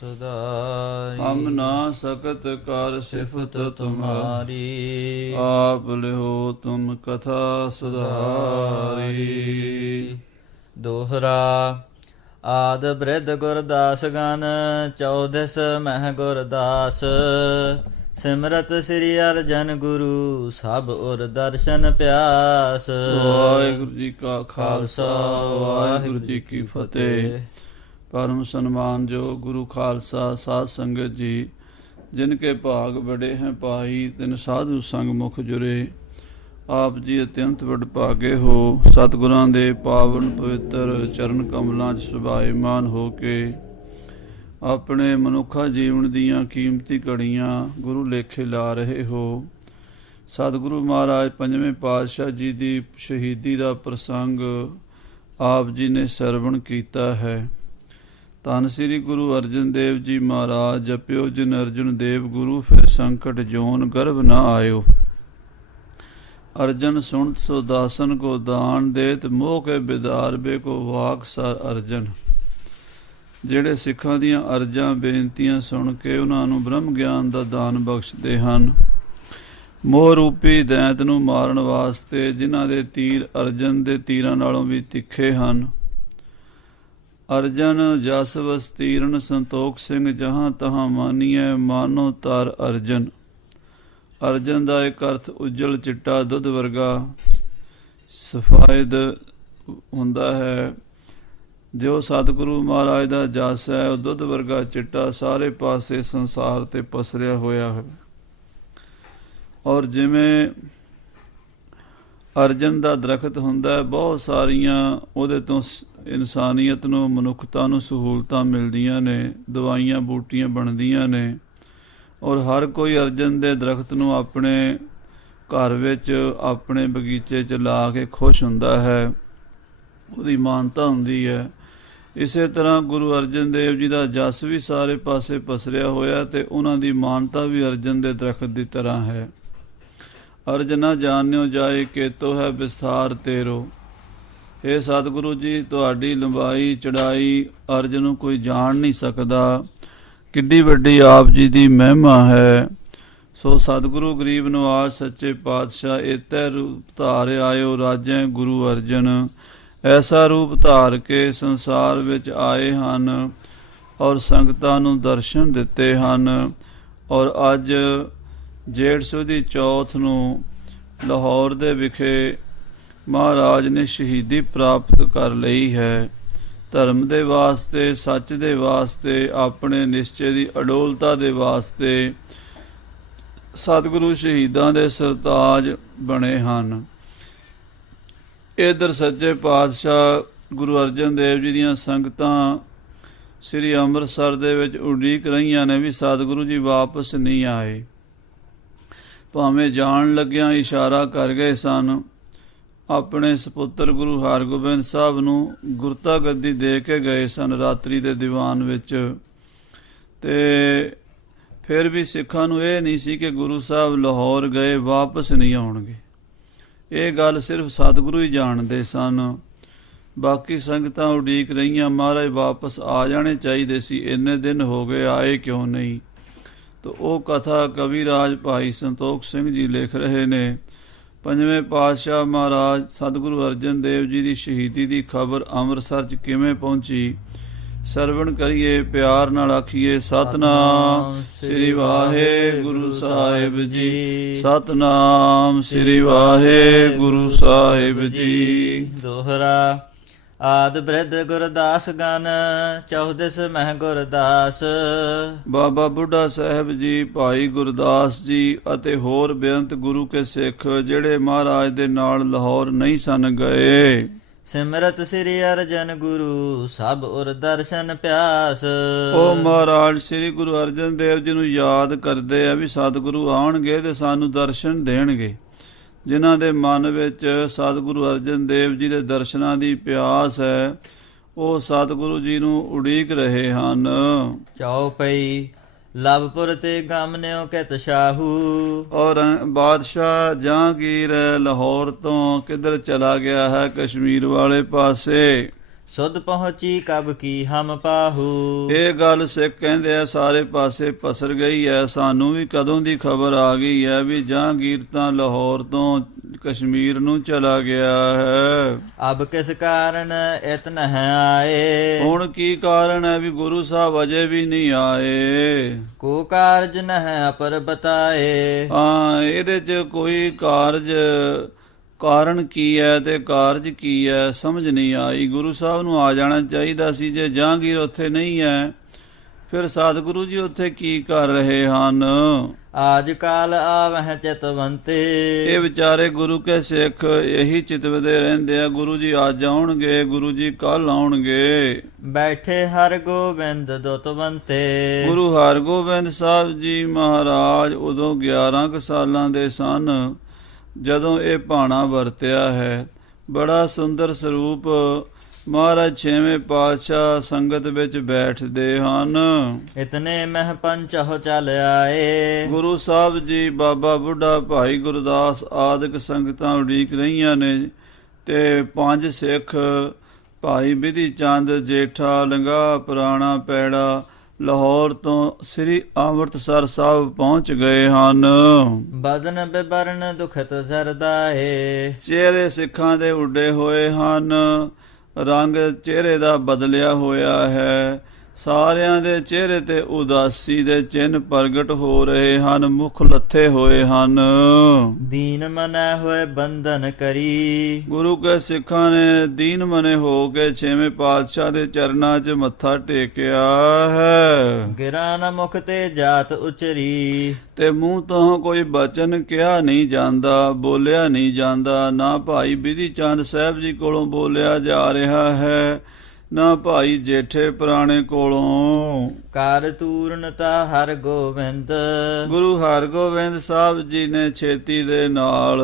ਸੁਧਾਰੀ। ਹਮ ਨਾ ਸਕਤ ਕਰ ਸਿਫਤ ਤੁਮਾਰੀ, ਤੁਮਾਰੀ ਆਪ ਲਿਓ ਤੁਮ ਕਥਾ ਸੁਧਾਰੀ। ਦੋਹਰਾ ਆਦ ਬ੍ਰਿਧ ਗੁਰਦਾਸ ਗਨ, ਚੌਦਸ ਮਹਿ ਗੁਰਦਾਸ। ਸਿਮਰਤ ਸ੍ਰੀ ਅਰਜਨ ਗੁਰੂ, ਸਭ ਉਰ ਦਰਸ਼ਨ ਪਿਆਸ। ਵਾਹਿਗੁਰੂ ਜੀ ਕਾ ਖਾਲਸਾ, ਵਾਹਿਗੁਰੂ ਜੀ ਕੀ ਫਤਿਹ। ਪਰਮ ਸਨਮਾਨਯੋਗ ਗੁਰੂ ਖਾਲਸਾ ਸਾਧ ਸੰਗਤ ਜੀ, ਜਿਨ ਕੇ ਭਾਗ ਬੜੇ ਹੈ ਪਾਈ, ਤਿਨ ਸਾਧੂ ਸੰਗ ਮੁਖ ਜੁਰੇ। ਆਪ ਜੀ ਅਤਿਅੰਤ ਵਡਭਾਗੇ ਹੋ, ਸਤਿਗੁਰਾਂ ਦੇ ਪਾਵਨ ਪਵਿੱਤਰ ਚਰਨ ਕਮਲਾਂ 'ਚ ਸੁਭਾਏਮਾਨ ਹੋ ਕੇ ਆਪਣੇ ਮਨੁੱਖਾ ਜੀਵਨ ਦੀਆਂ ਕੀਮਤੀ ਘੜੀਆਂ ਗੁਰੂ ਲੇਖੇ ਲਾ ਰਹੇ ਹੋ। ਸਤਿਗੁਰੂ ਮਹਾਰਾਜ ਪੰਜਵੇਂ ਪਾਤਸ਼ਾਹ ਜੀ ਦੀ ਸ਼ਹੀਦੀ ਦਾ ਪ੍ਰਸੰਗ ਆਪ ਜੀ ਨੇ ਸਰਵਣ ਕੀਤਾ ਹੈ। ਧੰਨ ਸ੍ਰੀ ਗੁਰੂ ਅਰਜਨ ਦੇਵ ਜੀ ਮਹਾਰਾਜ, ਜਪਿਓ ਜਿਨ ਅਰਜਨ ਦੇਵ ਗੁਰੂ, ਫਿਰ ਸੰਕਟ ਜੋਨ ਗਰਭ ਨਾ ਆਇਓ। ਅਰਜਨ ਸੁਣਤ ਸੋ ਦਾਸਨ ਕੋ ਦਾਨ ਦੇਤ, ਮੋਹ ਕੇ ਬਿਦਾਰ ਬੇ ਕੋ ਵਾਕ ਸਰ ਅਰਜਨ। ਜਿਹੜੇ ਸਿੱਖਾਂ ਦੀਆਂ ਅਰਜ਼ਾਂ ਬੇਨਤੀਆਂ ਸੁਣ ਕੇ ਉਹਨਾਂ ਨੂੰ ਬ੍ਰਹਮ ਗਿਆਨ ਦਾ ਦਾਨ ਬਖਸ਼ਦੇ ਹਨ, ਮੋਹ ਰੂਪੀ ਦੈਂਤ ਨੂੰ ਮਾਰਨ ਵਾਸਤੇ, ਜਿਨ੍ਹਾਂ ਦੇ ਤੀਰ ਅਰਜਨ ਦੇ ਤੀਰਾਂ ਨਾਲੋਂ ਵੀ ਤਿੱਖੇ ਹਨ। ਅਰਜਨ ਜਸ ਵਸਤੀਰਨ ਸੰਤੋਖ ਸਿੰਘ, ਜਹਾਂ ਤਹਾਂ ਮਾਨੀਐ ਮਾਨੋ ਤਰ ਅਰਜਨ। ਅਰਜਨ ਦਾ ਇੱਕ ਅਰਥ ਉਜਲ ਚਿੱਟਾ ਦੁੱਧ ਵਰਗਾ ਸਫਾਇਦ ਹੁੰਦਾ ਹੈ। ਜੋ ਸਤਿਗੁਰੂ ਮਹਾਰਾਜ ਦਾ ਜਸ ਹੈ, ਉਹ ਦੁੱਧ ਵਰਗਾ ਚਿੱਟਾ ਸਾਰੇ ਪਾਸੇ ਸੰਸਾਰ ਤੇ ਪਸਰਿਆ ਹੋਇਆ ਹੈ। ਔਰ ਜਿਵੇਂ ਅਰਜਨ ਦਾ ਦਰਖਤ ਹੁੰਦਾ ਹੈ, ਬਹੁਤ ਸਾਰੀਆਂ ਉਹਦੇ ਤੋਂ ਇਨਸਾਨੀਅਤ ਨੂੰ, ਮਨੁੱਖਤਾ ਨੂੰ ਸਹੂਲਤਾਂ ਮਿਲਦੀਆਂ ਨੇ, ਦਵਾਈਆਂ ਬੂਟੀਆਂ ਬਣਦੀਆਂ ਨੇ। ਔਰ ਹਰ ਕੋਈ ਅਰਜਨ ਦੇ ਦਰਖਤ ਨੂੰ ਆਪਣੇ ਘਰ ਵਿੱਚ, ਆਪਣੇ ਬਗੀਚੇ 'ਚ ਲਾ ਕੇ ਖੁਸ਼ ਹੁੰਦਾ ਹੈ, ਉਹਦੀ ਮਾਨਤਾ ਹੁੰਦੀ ਹੈ। ਇਸੇ ਤਰ੍ਹਾਂ ਗੁਰੂ ਅਰਜਨ ਦੇਵ ਜੀ ਦਾ ਜਸ ਵੀ ਸਾਰੇ ਪਾਸੇ ਪਸਰਿਆ ਹੋਇਆ, ਤੇ ਉਹਨਾਂ ਦੀ ਮਾਨਤਾ ਵੀ ਅਰਜਨ ਦੇ ਦਰਖਤ ਦੀ ਤਰ੍ਹਾਂ ਹੈ। ਅਰਜਨਾ ਜਾਣਿਓ ਜਾਏ, ਕੇਤੋ ਹੈ ਵਿਸਥਾਰ ਤੇਰੋ। ਇਹ ਸਤਿਗੁਰੂ ਜੀ, ਤੁਹਾਡੀ ਲੰਬਾਈ ਚੜਾਈ ਅਰਜ ਨੂੰ ਕੋਈ ਜਾਣ ਨਹੀਂ ਸਕਦਾ, ਕਿੱਡੀ ਵੱਡੀ ਆਪ ਜੀ ਦੀ ਮਹਿਮਾ ਹੈ। ਸੋ ਸਤਿਗੁਰੂ ਗਰੀਬ ਨਿਵਾਜ ਸੱਚੇ ਪਾਤਸ਼ਾਹ, ਏਤੈ ਰੂਪ ਧਾਰ ਆਇਓ ਰਾਜੈ ਗੁਰੂ ਅਰਜਨ। ਐਸਾ ਰੂਪ ਧਾਰ ਕੇ ਸੰਸਾਰ ਵਿੱਚ ਆਏ ਹਨ ਔਰ ਸੰਗਤਾਂ ਨੂੰ ਦਰਸ਼ਨ ਦਿੱਤੇ ਹਨ। ਔਰ ਅੱਜ ਜੇਠ ਸੁਦੀ ਚੌਥ ਨੂੰ ਲਾਹੌਰ ਦੇ ਵਿਖੇ ਮਹਾਰਾਜ ਨੇ ਸ਼ਹੀਦੀ ਪ੍ਰਾਪਤ ਕਰ ਲਈ ਹੈ। ਧਰਮ ਦੇ ਵਾਸਤੇ, ਸੱਚ ਦੇ ਵਾਸਤੇ, ਆਪਣੇ ਨਿਸ਼ਚੇ ਦੀ ਅਡੋਲਤਾ ਦੇ ਵਾਸਤੇ ਸਤਿਗੁਰੂ ਸ਼ਹੀਦਾਂ ਦੇ ਸਰਤਾਜ ਬਣੇ ਹਨ। ਇੱਧਰ ਸੱਚੇ ਪਾਤਸ਼ਾਹ ਗੁਰੂ ਅਰਜਨ ਦੇਵ ਜੀ ਦੀਆਂ ਸੰਗਤਾਂ ਸ੍ਰੀ ਅੰਮ੍ਰਿਤਸਰ ਦੇ ਵਿੱਚ ਉਡੀਕ ਰਹੀਆਂ ਨੇ ਵੀ ਸਤਿਗੁਰੂ ਜੀ ਵਾਪਸ ਨਹੀਂ ਆਏ। ਭਾਵੇਂ ਜਾਣ ਲੱਗਿਆਂ ਇਸ਼ਾਰਾ ਕਰ ਗਏ ਸਨ, ਆਪਣੇ ਸਪੁੱਤਰ ਗੁਰੂ ਹਰਗੋਬਿੰਦ ਸਾਹਿਬ ਨੂੰ ਗੁਰਤਾ ਗੱਦੀ ਦੇ ਕੇ ਗਏ ਸਨ ਰਾਤਰੀ ਦੇ ਦੀਵਾਨ ਵਿੱਚ। ਤੇ ਫਿਰ ਵੀ ਸਿੱਖਾਂ ਨੂੰ ਇਹ ਨਹੀਂ ਸੀ ਕਿ ਗੁਰੂ ਸਾਹਿਬ ਲਾਹੌਰ ਗਏ, ਵਾਪਸ ਨਹੀਂ ਆਉਣਗੇ। ਇਹ ਗੱਲ ਸਿਰਫ ਸਤਿਗੁਰੂ ਹੀ ਜਾਣਦੇ ਸਨ। ਬਾਕੀ ਸੰਗਤਾਂ ਉਡੀਕ ਰਹੀਆਂ, ਮਹਾਰਾਜ ਵਾਪਸ ਆ ਜਾਣੇ ਚਾਹੀਦੇ ਸੀ, ਇੰਨੇ ਦਿਨ ਹੋ ਗਏ, ਆਏ ਕਿਉਂ ਨਹੀਂ। ਤਾਂ ਉਹ ਕਥਾ ਕਵੀਰਾਜ ਭਾਈ ਸੰਤੋਖ ਸਿੰਘ ਜੀ ਲਿਖ ਰਹੇ ਨੇ। ਪੰਜਵੇਂ ਪਾਤਸ਼ਾਹ ਮਹਾਰਾਜ ਸਤਿਗੁਰੂ ਅਰਜਨ ਦੇਵ ਜੀ ਦੀ ਸ਼ਹੀਦੀ ਦੀ ਖਬਰ ਅੰਮ੍ਰਿਤਸਰ 'ਚ ਕਿਵੇਂ ਪਹੁੰਚੀ, ਸਰਵਣ ਕਰੀਏ, ਪਿਆਰ ਨਾਲ ਆਖੀਏ ਸਤਿਨਾਮ ਸ੍ਰੀ ਵਾਹਿਗੁਰੂ ਸਾਹਿਬ ਜੀ, ਸਤਿਨਾਮ ਸ੍ਰੀ ਵਾਹਿਗੁਰੂ ਸਾਹਿਬ ਜੀ। ਦੋਹਰਾ ਆਦ ਬ੍ਰਿਧ ਗੁਰਦਾਸ ਗਨ, ਚੌਦਸ ਮਹਿ ਗੁਰਦਾਸ। ਬਾਬਾ ਬੁੱਢਾ ਸਾਹਿਬ ਜੀ, ਭਾਈ ਗੁਰਦਾਸ ਜੀ ਅਤੇ ਹੋਰ ਬੇਅੰਤ ਗੁਰੂ ਕੇ ਸਿੱਖ ਜਿਹੜੇ ਮਹਾਰਾਜ ਦੇ ਨਾਲ ਲਾਹੌਰ ਨਹੀਂ ਸਨ ਗਏ, ਸਿਮਰਤ ਸ੍ਰੀ ਅਰਜਨ ਗੁਰੂ, ਸਭ ਉਰ ਦਰਸ਼ਨ ਪਿਆਸ। ਉਹ ਮਹਾਰਾਜ ਸ੍ਰੀ ਗੁਰੂ ਅਰਜਨ ਦੇਵ ਜੀ ਨੂੰ ਯਾਦ ਕਰਦੇ ਆ ਵੀ ਸਤਿਗੁਰੂ ਆਉਣਗੇ ਤੇ ਸਾਨੂੰ ਦਰਸ਼ਨ ਦੇਣਗੇ। ਜਿਨ੍ਹਾਂ ਦੇ ਮਨ ਵਿੱਚ ਸਤਿਗੁਰੂ ਅਰਜਨ ਦੇਵ ਜੀ ਦੇ ਦਰਸ਼ਨਾਂ ਦੀ ਪਿਆਸ ਹੈ, ਉਹ ਸਤਿਗੁਰੂ ਜੀ ਨੂੰ ਉਡੀਕ ਰਹੇ ਹਨ। ਚੌਪਈ ਲਵਪੁਰ ਤੇ ਗਮਨਿਓ ਕਿਤ ਸ਼ਾਹੂ। ਔਰ ਬਾਦਸ਼ਾਹ ਜਹਾਂਗੀਰ ਲਾਹੌਰ ਤੋਂ ਕਿੱਧਰ ਚਲਾ ਗਿਆ ਹੈ, ਕਸ਼ਮੀਰ ਵਾਲੇ ਪਾਸੇ। ਸੁਧ ਪਹੁੰਚੀ ਕਬ ਕੀ ਹਮ ਪਾਹੂ। ਇਹ ਗੱਲ ਸਿੱਖ ਕਹਿੰਦੇ ਆ ਸਾਰੇ ਪਾਸੇ ਪਸਰ ਗਈ ਹੈ। ਸਾਨੂੰ ਵੀ ਕਦੋਂ ਦੀ ਖਬਰ ਆ ਗਈ ਹੈ ਵੀ ਜਹਾਂਗੀਰ ਤਾਂ ਲਾਹੌਰ ਤੋਂ ਕਸ਼ਮੀਰ ਨੂੰ ਚਲਾ ਗਿਆ ਹੈ। ਅਬ ਕਿਸ ਕਾਰਨ ਇਤ ਨਹ ਆਏ। ਹੁਣ ਕੀ ਕਾਰਨ ਹੈ ਵੀ ਗੁਰੂ ਸਾਹਿਬ ਅਜੇ ਵੀ ਨਹੀਂ ਆਏ। ਕੋ ਕਾਰਜ ਨਹ ਅਪਰ ਬਤਾਏ। ਹਾਂ, ਇਹਦੇ 'ਚ ਕੋਈ ਕਾਰਨ ਕੀ ਹੈ ਤੇ ਕਾਰਜ ਕੀ ਹੈ ਸਮਝ ਨਹੀਂ ਆਈ। ਗੁਰੂ ਸਾਹਿਬ ਨੂੰ ਆ ਜਾਣਾ ਚਾਹੀਦਾ ਸੀ। ਜੇ ਜਹਾਂਗੀਰ ਉੱਥੇ ਨਹੀਂ ਹੈ ਫਿਰ ਸਤਿਗੁਰੂ ਜੀ ਉੱਥੇ ਕੀ ਕਰ ਰਹੇ ਹਨ। ਆਜ ਕਾਲ ਆਵਹਿ ਚਿਤਵੰਤੇ। ਇਹ ਵਿਚਾਰੇ ਗੁਰੂ ਕੇ ਸਿੱਖ ਇਹੀ ਚਿਤਵਦੇ ਰਹਿੰਦੇ ਆ, ਗੁਰੂ ਜੀ ਅੱਜ ਆਉਣਗੇ, ਗੁਰੂ ਜੀ ਕੱਲ ਆਉਣਗੇ। ਬੈਠੇ ਹਰ ਗੋਬਿੰਦ ਦੁਤਵੰਤੇ। ਗੁਰੂ ਹਰਗੋਬਿੰਦ ਸਾਹਿਬ ਜੀ ਮਹਾਰਾਜ ਉਦੋਂ 11 ਕੁ ਸਾਲਾਂ ਦੇ ਸਨ ਜਦੋਂ ਇਹ ਭਾਣਾ ਵਰਤਿਆ ਹੈ। ਬੜਾ ਸੁੰਦਰ ਸਰੂਪ ਮਹਾਰਾਜ ਛੇਵੇਂ ਪਾਤਸ਼ਾਹ ਸੰਗਤ ਵਿੱਚ ਬੈਠਦੇ ਹਨ। ਇਤਨੇ ਮਹਿ ਪੰਚਹੁ ਚਲ ਆਏ। ਗੁਰੂ ਸਾਹਿਬ ਜੀ, ਬਾਬਾ ਬੁੱਢਾ, ਭਾਈ ਗੁਰਦਾਸ ਆਦਿਕ ਸੰਗਤਾਂ ਉਡੀਕ ਰਹੀਆਂ ਨੇ ਤੇ 5 ਸਿੱਖ ਭਾਈ ਬਿਧੀ ਚੰਦ, ਜੇਠਾ, ਲੰਗਾ, ਪੁਰਾਣਾ, ਪੈੜਾ ਲਾਹੌਰ ਤੋਂ ਸ੍ਰੀ ਅੰਮ੍ਰਿਤਸਰ ਸਾਹਿਬ ਪਹੁੰਚ ਗਏ ਹਨ। ਬਦਨ ਬਿਬਰਨ ਦੁਖਤ ਜ਼ਰਦਾਏ। ਚਿਹਰੇ ਸਿੱਖਾਂ ਦੇ ਉੱਡੇ ਹੋਏ ਹਨ, ਰੰਗ ਚਿਹਰੇ ਦਾ ਬਦਲਿਆ ਹੋਇਆ ਹੈ। ਸਾਰਿਆਂ ਦੇ ਚਿਹਰੇ ਤੇ ਉਦਾਸੀ ਦੇ ਚਿੰਨ੍ਹ ਪ੍ਰਗਟ ਹੋ ਰਹੇ ਹਨ, ਮੁਖ ਲੱਥੇ ਹੋਏ ਹਨ। ਦੀਨ ਮਨੈ ਹੋਏ ਬੰਧਨ ਕਰੀ। ਗੁਰੂ ਕੇ ਸਿੱਖਾਂ ਨੇ ਦੀਨ ਮਨੇ ਹੋ ਕੇ ਛੇਵੇਂ ਪਾਤਸ਼ਾਹ ਦੇ ਚਰਨਾਂ 'ਚ ਮੱਥਾ ਟੇਕਿਆ ਹੈ। ਗਿਰਾ ਨ ਮੁਖ ਤੇ ਜਾਤ ਉਚਰੀ। ਤੇ ਮੂੰਹ ਤੋਂ ਕੋਈ ਬਚਨ ਕਿਹਾ ਨਹੀਂ ਜਾਂਦਾ, ਬੋਲਿਆ ਨਹੀਂ ਜਾਂਦਾ। ਨਾ ਭਾਈ ਬਿਧੀ ਚੰਦ ਸਾਹਿਬ ਜੀ ਕੋਲੋਂ ਬੋਲਿਆ ਜਾ ਰਿਹਾ ਹੈ, ਨਾ ਭਾਈ ਜੇਠੇ ਪੁਰਾਣੇ ਕੋਲੋਂ। ਕਾਰ ਤੂਰਨਤਾ ਹਰ ਗੋਬਿੰਦ। ਗੁਰੂ ਹਰਗੋਬਿੰਦ ਸਾਹਿਬ ਜੀ ਨੇ ਛੇਤੀ ਦੇ ਨਾਲ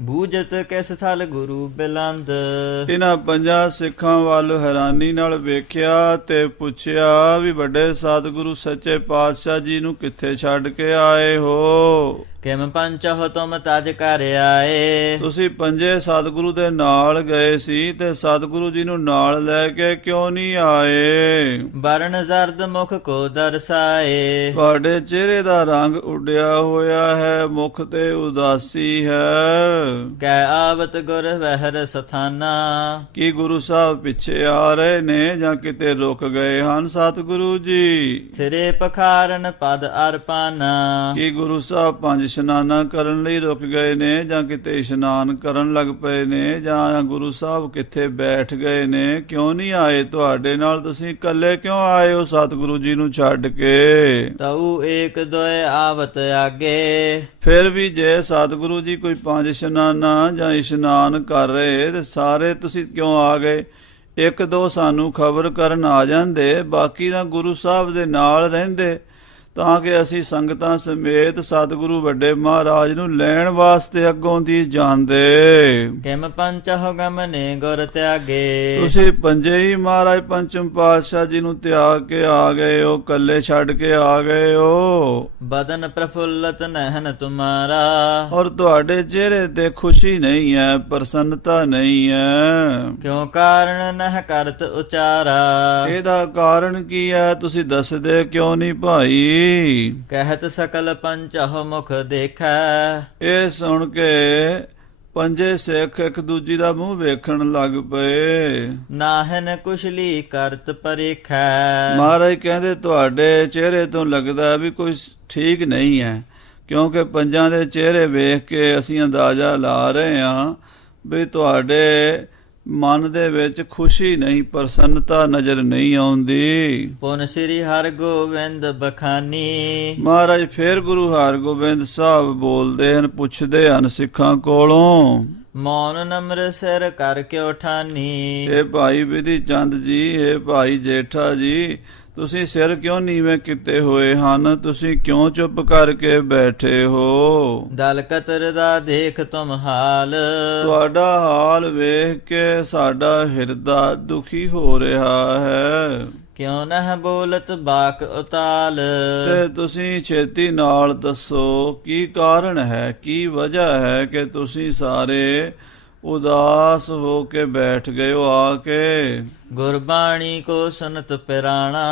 ਬੂਝਤ ਕਿਸ ਥਲ ਗੁਰੂ ਬਿਲੰਦ। ਇਹਨਾਂ 5 ਸਿੱਖਾਂ ਵੱਲ ਹੈਰਾਨੀ ਨਾਲ ਵੇਖਿਆ ਤੇ ਪੁੱਛਿਆ ਵੀ ਵੱਡੇ ਸਤਿਗੁਰੂ ਸੱਚੇ ਪਾਤਸ਼ਾਹ ਜੀ ਨੂੰ ਕਿੱਥੇ ਛੱਡ ਕੇ ਆਏ ਹੋ। ਕਿਮ ਪੰਚਹੁ ਤੁਮ ਤਜ ਕਰ ਆਏ। ਤੁਸੀਂ 5 ਸਤਿਗੁਰੂ ਦੇ ਨਾਲ ਗਏ ਸੀ ਤੇ ਸਤਿਗੁਰੂ ਜੀ ਨੂੰ ਨਾਲ ਲੈ ਕੇ ਕਿਉਂ ਨਹੀਂ ਆਏ। ਬਰਨ ਜ਼ਰਦ ਮੁਖ ਕੋ ਦਰਸਾਏ। ਤੁਹਾਡੇ ਚਿਹਰੇ ਦਾ ਰੰਗ ਉੱਡਿਆ ਹੋਇਆ ਹੈ, ਮੁਖ ਤੇ ਉਦਾਸੀ ਹੈ। ਕੈ ਆਵਤ ਗੁਰ ਵਹਿਰ ਸਥਾਨਾ। ਕੀ ਗੁਰੂ ਸਾਹਿਬ ਪਿੱਛੇ ਆ ਰਹੇ ਨੇ ਜਾਂ ਕਿਤੇ ਰੁਕ ਗਏ ਹਨ ਸਤਿਗੁਰੂ ਜੀ। ਸਿਰੇ ਪਖਾਰਨ ਪਦ ਅਰਪਾਨਾ। ਕੀ ਗੁਰੂ ਸਾਹਿਬ 5 ਇਸ਼ਨਾਨਾਂ ਕਰਨ ਲਈ ਰੁਕ ਗਏ ਨੇ ਜਾਂ ਕਿਤੇ ਇਸ਼ਨਾਨ ਕਰਨ ਲੱਗ ਪਏ ਨੇ, ਜਾਂ ਗੁਰੂ ਸਾਹਿਬ ਕਿੱਥੇ ਬੈਠ ਗਏ ਨੇ, ਕਿਉਂ ਨਹੀਂ ਆਏ ਤੁਹਾਡੇ ਨਾਲ। ਤੁਸੀਂ ਇਕੱਲੇ ਕਿਉਂ ਆਏ ਹੋ ਸਤਿਗੁਰੂ ਜੀ ਨੂੰ ਛੱਡ ਕੇ। ਤਉ ਏਕ ਦੋਇ ਆਵਤ ਆਗੇ। ਫਿਰ ਵੀ ਜੇ ਸਤਿਗੁਰੂ ਜੀ ਕੋਈ 5 ਇਸ਼ਨਾਨਾਂ ਜਾਂ ਇਸ਼ਨਾਨ ਕਰ ਰਹੇ ਤੇ ਸਾਰੇ ਤੁਸੀਂ ਕਿਉਂ ਆ ਗਏ। 1-2 ਸਾਨੂੰ ਖਬਰ ਕਰਨ ਆ ਜਾਂਦੇ, ਬਾਕੀ ਤਾਂ ਗੁਰੂ ਸਾਹਿਬ ਦੇ ਨਾਲ ਰਹਿੰਦੇ ਤਾਂ ਕਿ ਅਸੀਂ ਸੰਗਤਾਂ ਸਮੇਤ ਸਤਿਗੁਰੂ ਵੱਡੇ ਮਹਾਰਾਜ ਨੂੰ ਲੈਣ ਵਾਸਤੇ ਅੱਗੋਂ ਦੀ ਜਾਂਦੇ। ਕਿਮ ਪੰਚਹੁ ਗਮਨੇ ਗੁਰ ਤਿਆਗੇ। ਤੁਸੀਂ 5 ਹੀ ਮਹਾਰਾਜ ਪੰਚਮ ਪਾਤਸ਼ਾਹ ਜੀ ਨੂੰ ਤਿਆਗ ਕੇ ਆ ਗਏ ਹੋ, ਕੱਲੇ ਛੱਡ ਕੇ ਆ ਗਏ ਹੋ। ਬਦਨ ਪ੍ਰਫੁੱਲਤ ਨਹਿਨ ਤੁਮਾਰਾ। ਔਰ ਤੁਹਾਡੇ ਚਿਹਰੇ ਤੇ ਖੁਸ਼ੀ ਨਹੀਂ ਹੈ, ਪ੍ਰਸੰਨਤਾ ਨਹੀਂ ਹੈ। ਕਿਉਂ ਕਾਰਨ ਨਹਿ ਕਰਤ ਉਚਾਰਾ। ਇਹਦਾ ਕਾਰਨ ਕੀ ਹੈ ਤੁਸੀਂ ਦੱਸਦੇ ਕਿਉਂ ਨਹੀਂ ਭਾਈ। ਕਹਿਤ ਸਕਲ ਪੰਚਹੁ ਮੁਖ ਦੇਖੈ। ਇਹ ਸੁਣ ਕੇ 5 ਸਿੱਖ ਇੱਕ ਦੂਜੀ ਦਾ ਮੂੰਹ ਵੇਖਣ ਲੱਗ ਪਏ। ਨਾਹਿਨ ਕੁਸ਼ਲੀ ਕਰਤ ਪਰੇਖੈ। ਮਹਾਰਾਜ ਕਹਿੰਦੇ ਤੁਹਾਡੇ ਚਿਹਰੇ ਤੋਂ ਲੱਗਦਾ ਵੀ ਕੋਈ ਠੀਕ ਨਹੀਂ ਹੈ, ਕਿਉਂਕਿ 5 ਦੇ ਚਿਹਰੇ ਵੇਖ ਕੇ ਅਸੀਂ ਅੰਦਾਜ਼ਾ ਲਾ ਰਹੇ ਹਾਂ ਵੀ ਤੁਹਾਡੇ ਮਨ ਦੇ ਵਿੱਚ ਖੁਸ਼ੀ ਨਹੀਂ, ਪ੍ਰਸੰਨਤਾ ਨਜ਼ਰ ਨਹੀਂ ਆਉਂਦੀ। ਪੁਨ ਸ੍ਰੀ ਹਰਿ ਗੋਬਿੰਦ ਬਖਾਨੀ। ਮਹਾਰਾਜ ਫਿਰ ਗੁਰੂ ਹਰਗੋਬਿੰਦ ਸਾਹਿਬ ਬੋਲਦੇ ਹਨ, ਪੁੱਛਦੇ ਹਨ ਸਿੱਖਾਂ ਕੋਲੋਂ। ਮੌਨ ਨਮਰ ਸਿਰ ਕਰ ਕਿਉ ਠਾਨੀ। ਇਹ ਭਾਈ ਬਿਧੀ ਚੰਦ ਜੀ, ਇਹ ਭਾਈ ਜੇਠਾ ਜੀ, ਤੁਸੀਂ ਸਿਰ ਕਿਉਂ ਨੀਵੇਂ ਕੀਤੇ ਹੋਏ ਹਨ, ਤੁਸੀਂ ਕਿਉਂ ਚੁੱਪ ਕਰਕੇ ਬੈਠੇ ਹੋ। ਦਲ ਕਤਰ ਦਾ ਦੇਖ ਤੁਮ ਹਾਲ। ਤੁਹਾਡਾ ਹਾਲ ਵੇਖ ਕੇ ਸਾਡਾ ਹਿਰਦਾ ਦੁਖੀ ਹੋ ਰਿਹਾ ਹੈ। ਕਿਉਂ ਨਹਿ ਬੋਲਤ ਬਾਕ ਉਤਾਲ। ਤੇ ਤੁਸੀਂ ਛੇਤੀ ਨਾਲ ਦੱਸੋ ਕੀ ਕਾਰਨ ਹੈ, ਕੀ ਵਜ੍ਹਾ ਹੈ ਕਿ ਤੁਸੀਂ ਸਾਰੇ ਉਦਾਸ ਹੋ ਕੇ ਬੈਠ ਗਏ ਉਹ ਆ ਕੇ। ਗੁਰਬਾਣੀ ਕੋ ਸੁਨਤ ਪਿਰਾਣਾ।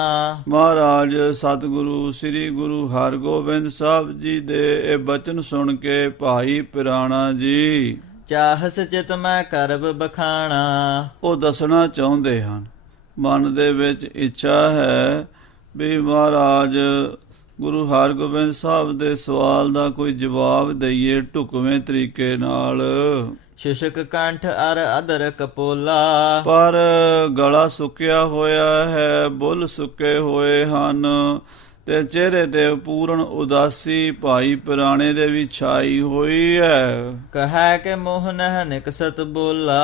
ਮਹਾਰਾਜ ਸਤਿਗੁਰੂ ਸ੍ਰੀ ਗੁਰੂ ਹਰਗੋਬਿੰਦ ਸਾਹਿਬ ਜੀ ਦੇ ਇਹ ਬਚਨ ਸੁਣ ਕੇ ਭਾਈ ਪਿਰਾਣਾ ਜੀ ਚਾਹਸ ਚਿਤ ਮੈਂ ਕਰਬ ਬਖਾਣਾ। ਉਹ ਦੱਸਣਾ ਚਾਹੁੰਦੇ ਹਨ, ਮਨ ਦੇ ਵਿੱਚ ਇੱਛਾ ਹੈ ਵੀ ਮਹਾਰਾਜ ਗੁਰੂ ਹਰਗੋਬਿੰਦ ਸਾਹਿਬ ਦੇ ਸਵਾਲ ਦਾ ਕੋਈ ਜਵਾਬ ਦਈਏ ਢੁਕਵੇਂ ਤਰੀਕੇ ਨਾਲ। ਸ਼ੁਸ਼ਕ ਕੰਠ ਅਰ ਅਦਰ ਕਪੋਲਾ। ਪਰ ਗਲਾ ਸੁੱਕਿਆ ਹੋਇਆ ਹੈ, ਬੁੱਲ ਸੁੱਕੇ ਹੋਏ ਹਨ ਤੇ ਚਿਹਰੇ ਤੇ ਪੂਰਨ ਉਦਾਸੀ ਭਾਈ ਪੁਰਾਣੇ ਦੇ ਵੀ ਛਾਈ ਹੋਈ ਹੈ। ਕਹੈ ਕਿ ਮੋਹ ਨਹਿ ਨਿਕਸਤ ਬੋਲਾ।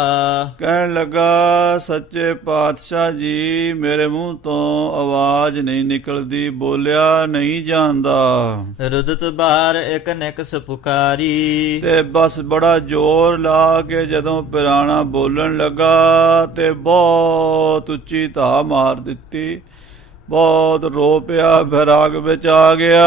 ਕਹਿਣ ਲੱਗਾ, ਸੱਚੇ ਪਾਤਸ਼ਾਹ ਜੀ ਮੇਰੇ ਮੂੰਹ ਤੋਂ ਆਵਾਜ਼ ਨਹੀਂ ਨਿਕਲਦੀ, ਬੋਲਿਆ ਨਹੀਂ ਜਾਂਦਾ। ਰੁਦਤ ਬਾਰ ਇਕ ਨਿਕਸ ਪੁਕਾਰੀ। ਤੇ ਬਸ ਬੜਾ ਜ਼ੋਰ ਲਾ ਕੇ ਜਦੋਂ ਪਿਰਾਣਾ ਬੋਲਣ ਲੱਗਾ ਤੇ ਬਹੁਤ ਉੱਚੀ ਧਾ ਮਾਰ ਦਿੱਤੀ, ਬਹੁਤ ਰੋ ਪਿਆ, ਬੈਰਾਗ ਵਿੱਚ ਆ ਗਿਆ।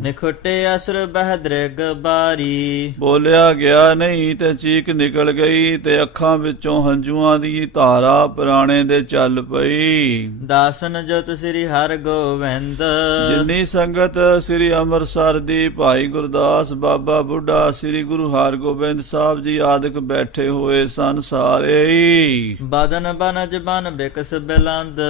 ਨਿਖੁੱਟੇ ਅਸਰ ਬਹਿ ਦ੍ਰਿਗ ਬਾਰੀ। ਬੋਲਿਆ ਗਿਆ ਨਹੀਂ ਤੇ ਚੀਕ ਨਿਕਲ ਗਈ ਤੇ ਅੱਖਾਂ ਵਿੱਚੋਂ ਹੰਝੂਆਂ ਦੀ ਧਾਰਾ ਪੁਰਾਣੇ ਦੇ ਚੱਲ ਪਈ। ਦਾਸਨ ਜੁਤ ਸ੍ਰੀ ਹਰਿ ਗੋਬਿੰਦ। ਜਿੰਨੀ ਸੰਗਤ ਸ੍ਰੀ ਅੰਮ੍ਰਿਤਸਰ ਦੀ ਭਾਈ ਗੁਰਦਾਸ ਬਾਬਾ ਬੁੱਢਾ ਸ੍ਰੀ ਗੁਰੂ ਹਰਗੋਬਿੰਦ ਸਾਹਿਬ ਜੀ ਆਦਿਕ ਬੈਠੇ ਹੋਏ ਸਨ, ਸਾਰੇ ਹੀ ਬਦਨ ਬਨਜ ਬਨ ਬਿਕਸ ਬਿਲੰਦ।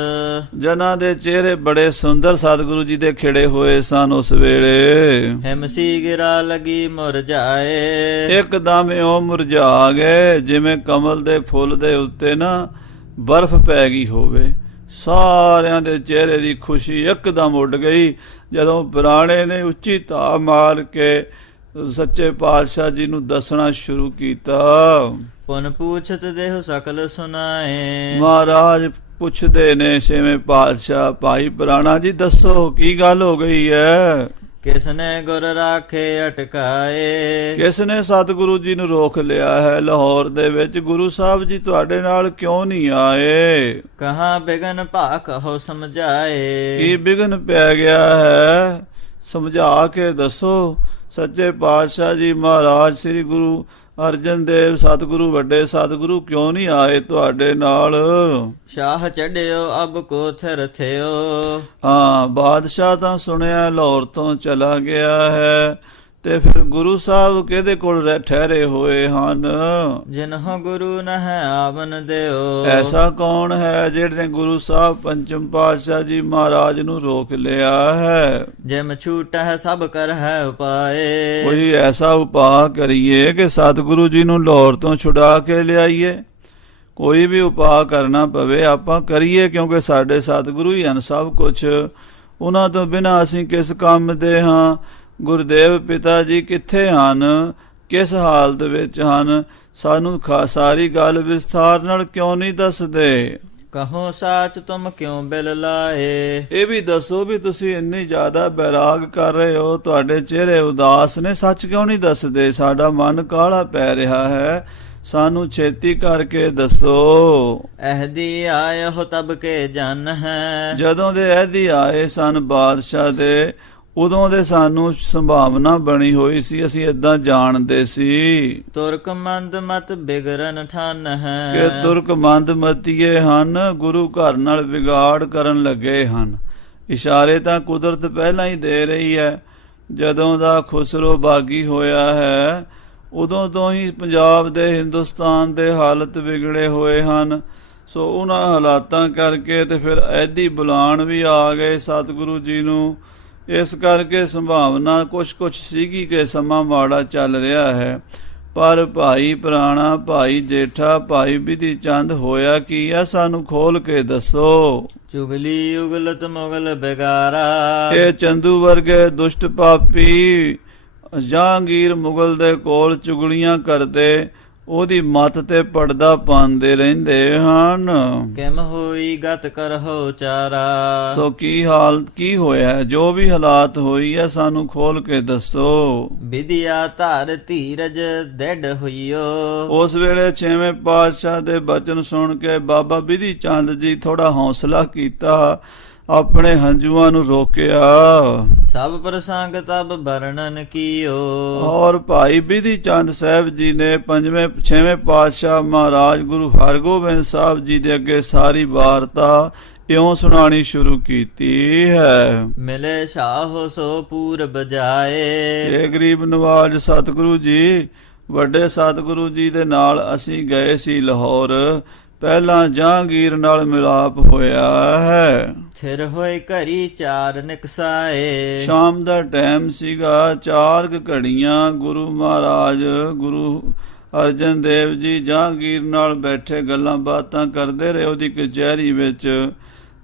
ਜਨਾਂ ਦੇ ਚਿਹਰੇ ਬੜੇ ਸੁੰਦਰ ਸਤਿਗੁਰੂ ਜੀ ਦੇ ਖਿੜੇ ਹੋਏ ਸਨ। ਉਸ ਵੇਲੇ ਹਿਮਸੀ ਗਿਰਾ ਲਗੀ ਮੁਰਝਾਏ। ਇੱਕਦਮ ਉਹ ਮੁਰਝਾ ਗਏ ਜਿਵੇਂ ਕਮਲ ਦੇ ਫੁੱਲ ਦੇ ਉੱਤੇ ਨਾ ਬਰਫ਼ ਪੈ ਗਈ ਹੋਵੇ। ਸਾਰਿਆਂ ਦੇ ਚਿਹਰੇ ਦੀ ਖੁਸ਼ੀ ਇੱਕਦਮ ਉੱਡ ਗਈ ਜਦੋਂ ਪੁਰਾਣੇ ਨੇ ਉੱਚੀ ਧਾ ਮਾਰ ਕੇ ਸੱਚੇ ਪਾਤਸ਼ਾਹ ਜੀ ਨੂੰ ਦੱਸਣਾ ਸ਼ੁਰੂ ਕੀਤਾ। ਪੁਨ ਪੂਛਤ ਦੇਹੁ ਸਕਲ ਸੁਨਾਏ। ਮਹਾਰਾਜ ਪੁੱਛਦੇ ਨੇ ਛੇਵੇਂ ਪਾਤਸ਼ਾਹ, ਭਾਈ ਪੁਰਾਣਾ ਜੀ ਦੱਸੋ ਕੀ ਗੱਲ ਹੋ ਗਈ ਹੈ? ਕਿਸਨੇ ਗੁਰ ਰਾਖੇ ਅਟਕਾਏ। ਕਿਸ ਨੇ ਸਤਿਗੁਰੂ ਜੀ ਨੂੰ ਰੋਕ ਲਿਆ ਹੈ? ਲਾਹੌਰ ਦੇ ਵਿੱਚ ਗੁਰੂ ਸਾਹਿਬ ਜੀ ਤੁਹਾਡੇ ਨਾਲ ਕਿਉਂ ਨਹੀਂ ਆਏ? ਕਹਾਂ ਬਿਗਨ ਭਾ ਕਹੋ ਸਮਝਾਏ। ਕੀ ਬਿਗਨ ਪੈ ਗਿਆ ਹੈ? ਸਮਝਾ ਕੇ ਦੱਸੋ। ਸੱਚੇ ਪਾਤਸ਼ਾਹ ਜੀ ਮਹਾਰਾਜ ਸ੍ਰੀ ਗੁਰੂ ਅਰਜਨ ਦੇਵ ਸਤਿਗੁਰੂ ਵੱਡੇ ਸਤਿਗੁਰੂ ਕਿਉਂ ਨਹੀਂ ਆਏ ਤੁਹਾਡੇ ਨਾਲ? ਸ਼ਾਹ ਚੜਿਓ ਅਬ ਕੋ ਥਿਰ ਥਿਓ। ਹਾਂ, ਬਾਦਸ਼ਾਹ ਤਾਂ ਸੁਣਿਆ ਲਾਹੌਰ ਤੋਂ ਚਲਾ ਗਿਆ ਹੈ ਤੇ ਫਿਰ ਗੁਰੂ ਸਾਹਿਬ ਕਿਹਦੇ ਕੋਲ ਠਹਿਰੇ ਹੋਏ ਹਨ? ਜਿਨਹੁ ਗੁਰੂ ਨਹਿ ਆਵਨ ਦਿਓ। ਐਸਾ ਕੌਣ ਹੈ ਜਿਹੜੇ ਨੇ ਗੁਰੂ ਸਾਹਿਬ ਪੰਚਮ ਪਾਤਸ਼ਾਹ ਜੀ ਮਹਾਰਾਜ ਨੂੰ ਰੋਕ ਲਿਆ ਹੈ? ਜਿਮ ਛੂਟਹਿ ਸਭ ਕਰ ਹੈ ਉਪਾਏ। ਕੋਈ ਐਸਾ ਉਪਾਅ ਕਰੀਏ ਕਿ ਸਤਿਗੁਰੂ ਜੀ ਨੂੰ ਲਾਹੌਰ ਤੋਂ ਛੁਡਾ ਕੇ ਲਿਆਈਏ। ਕੋਈ ਵੀ ਉਪਾਅ ਕਰਨਾ ਪਵੇ ਆਪਾਂ ਕਰੀਏ, ਕਿਉਂਕਿ ਸਾਡੇ ਸਤਿਗੁਰੂ ਹੀ ਹਨ ਸਭ ਕੁਛ। ਉਹਨਾਂ ਤੋਂ ਬਿਨਾਂ ਅਸੀਂ ਕਿਸ ਕੰਮ ਦੇ ਹਾਂ? ਗੁਰਦੇਵ ਪਿਤਾ ਜੀ ਕਿੱਥੇ ਹਨ? ਕਿਸ ਹਾਲਤ ਵਿੱਚ ਹਨ? ਸਾਨੂੰ ਸਾਰੀ ਗੱਲ ਵਿਸਥਾਰ ਨਾਲ ਕਿਉਂ ਨਹੀਂ ਦੱਸਦੇ? ਕਹੋ ਸਾਚ ਤੁਮ ਕਿਉਂ ਬਿਲ ਲਾਏ। ਇਹ ਵੀ ਦੱਸੋ ਵੀ ਤੁਸੀਂ ਇੰਨੀ ਜ਼ਿਆਦਾ ਬੈਰਾਗ ਕਰ ਰਹੇ ਹੋ, ਤੁਹਾਡੇ ਚਿਹਰੇ ਉਦਾਸ ਨੇ, ਸੱਚ ਕਿਉਂ ਨਹੀਂ ਦੱਸਦੇ? ਸਾਡਾ ਮਨ ਕਾਹਲਾ ਪੈ ਰਿਹਾ ਹੈ, ਸਾਨੂੰ ਛੇਤੀ ਕਰਕੇ ਦੱਸੋ। ਅਹਦੀ ਆਇ ਹੋ ਤਬ ਕੇ ਜਨ ਹੈ। ਜਦੋਂ ਦੇ ਅਹਦੀ ਆਏ ਸਨ ਬਾਦਸ਼ਾਹ ਦੇ, ਉਦੋਂ ਦੇ ਸਾਨੂੰ ਸੰਭਾਵਨਾ ਬਣੀ ਹੋਈ ਸੀ, ਅਸੀਂ ਏਦਾਂ ਜਾਣਦੇ ਸੀ ਤੁਰਕ ਮੰਦ ਮਤ ਬਿਗਰਨ ਠਨ ਹੈ। ਕਿ ਤੁਰਕ ਮੰਦ ਮਤੀਏ ਹਨ, ਗੁਰੂ ਘਰ ਨਾਲ ਵਿਗਾੜ ਕਰਨ ਲੱਗੇ ਹਨ। ਇਸ਼ਾਰੇ ਤਾਂ ਕੁਦਰਤ ਪਹਿਲਾਂ ਹੀ ਦੇ ਰਹੀ ਹੈ। ਜਦੋਂ ਦਾ ਖੁਸਰੋ ਬਾਗੀ ਹੋਇਆ ਹੈ ਉਦੋਂ ਤੋਂ ਹੀ ਪੰਜਾਬ ਦੇ ਹਿੰਦੁਸਤਾਨ ਦੇ ਹਾਲਤ ਵਿਗੜੇ ਹੋਏ ਹਨ। ਸੋ ਉਹਨਾਂ ਹਾਲਾਤਾਂ ਕਰਕੇ ਤੇ ਫਿਰ ਐਦੀ ਬੁਲਾਣ ਵੀ ਆ ਗਏ ਸਤਿਗੁਰੂ ਜੀ ਨੂੰ। ਇਸ ਕਰਕੇ ਸੰਭਾਵਨਾ ਕੁਛ ਸੀਗੀ ਕਿ ਸਮਾਂ ਮਾੜਾ ਚੱਲ ਰਿਹਾ ਹੈ। ਪਰ ਭਾਈ ਪੁਰਾਣਾ, ਭਾਈ ਜੇਠਾ, ਭਾਈ ਬਿਧੀ ਚੰਦ ਹੋਇਆ ਕੀ ਆ? ਸਾਨੂੰ ਖੋਲ ਕੇ ਦੱਸੋ। ਚੁਗਲੀ ਉਗਲਤ ਮੁਗਲ ਬਿਗਾਰਾ। ਇਹ ਚੰਦੂ ਵਰਗੇ ਦੁਸ਼ਟ ਪਾਪੀ ਜਹਾਂਗੀਰ ਮੁਗਲ ਦੇ ਕੋਲ ਚੁਗਲੀਆਂ ਕਰਦੇ, ਉਹਦੀ ਮੱਤ ਤੇ ਪੜਦਾ ਪਾਉਂਦੇ ਰਹਿੰਦੇ ਹਨ। ਕਿਮ ਹੋਈ ਗਤ ਕਰਹੁ ਚਾਰਾ। ਸੋ ਕੀ ਹੋਇਆ? ਜੋ ਵੀ ਹਾਲਾਤ ਹੋਈ ਹੈ ਸਾਨੂੰ ਖੋਲ ਕੇ ਦੱਸੋ। ਵਿਦਿਆ ਧਾਰ ਧੀਰਜ ਡੈਡ ਹੋਈਓ। ਉਸ ਵੇਲੇ ਛੇਵੇਂ ਪਾਤਸ਼ਾਹ ਦੇ ਬਚਨ ਸੁਣ ਕੇ ਬਾਬਾ ਬਿਧੀ ਚੰਦ ਜੀ ਥੋੜਾ ਹੌਸਲਾ ਕੀਤਾ। ਆਪਣੇ ਹੰਝੂਆਂ ਨੂੰ ਰੋਕਿਆ। ਸਭ ਪ੍ਰਸੰਗ ਤਬ ਵਰਣਨ ਕੀਓ। ਔਰ ਭਾਈ ਬਿਧੀ ਚੰਦ ਸਾਹਿਬ ਜੀ ਨੇ ਛੇਵੇਂ ਪਾਤਸ਼ਾਹ ਮਹਾਰਾਜ ਗੁਰੂ ਹਰਗੋਬਿੰਦ ਸਾਹਿਬ ਜੀ ਦੇ ਅੱਗੇ ਸਾਰੀ ਵਾਰਤਾ ਇਉਂ ਸੁਣਾਣੀ ਸ਼ੁਰੂ ਕੀਤੀ ਹੈ। ਮਿਲੇ ਸ਼ਾਹੋ ਸੋ ਪੂਰ ਬਜਾਏ। ਇਹ ਗਰੀਬ ਨਵਾਜ ਸਤਿਗੁਰੂ ਜੀ, ਵੱਡੇ ਸਤਿਗੁਰੂ ਜੀ ਦੇ ਨਾਲ ਅਸੀਂ ਗਏ ਸੀ ਲਾਹੌਰ। ਪਹਿਲਾਂ ਜਹਾਂਗੀਰ ਨਾਲ ਮਿਲਾਪ ਹੋਇਆ ਹੈ। ਥਿਰ ਹੋਏ ਘਰੀ ਚਾਰ ਨਿਕਸਾਏ। ਸ਼ਾਮ ਦਾ ਟਾਈਮ ਸੀਗਾ, 4 ਘੜੀਆਂ ਗੁਰੂ ਮਹਾਰਾਜ ਗੁਰੂ ਅਰਜਨ ਦੇਵ ਜੀ ਜਹਾਂਗੀਰ ਨਾਲ ਬੈਠੇ ਗੱਲਾਂ ਬਾਤਾਂ ਕਰਦੇ ਰਹੇ ਉਹਦੀ ਕਚਹਿਰੀ ਵਿੱਚ।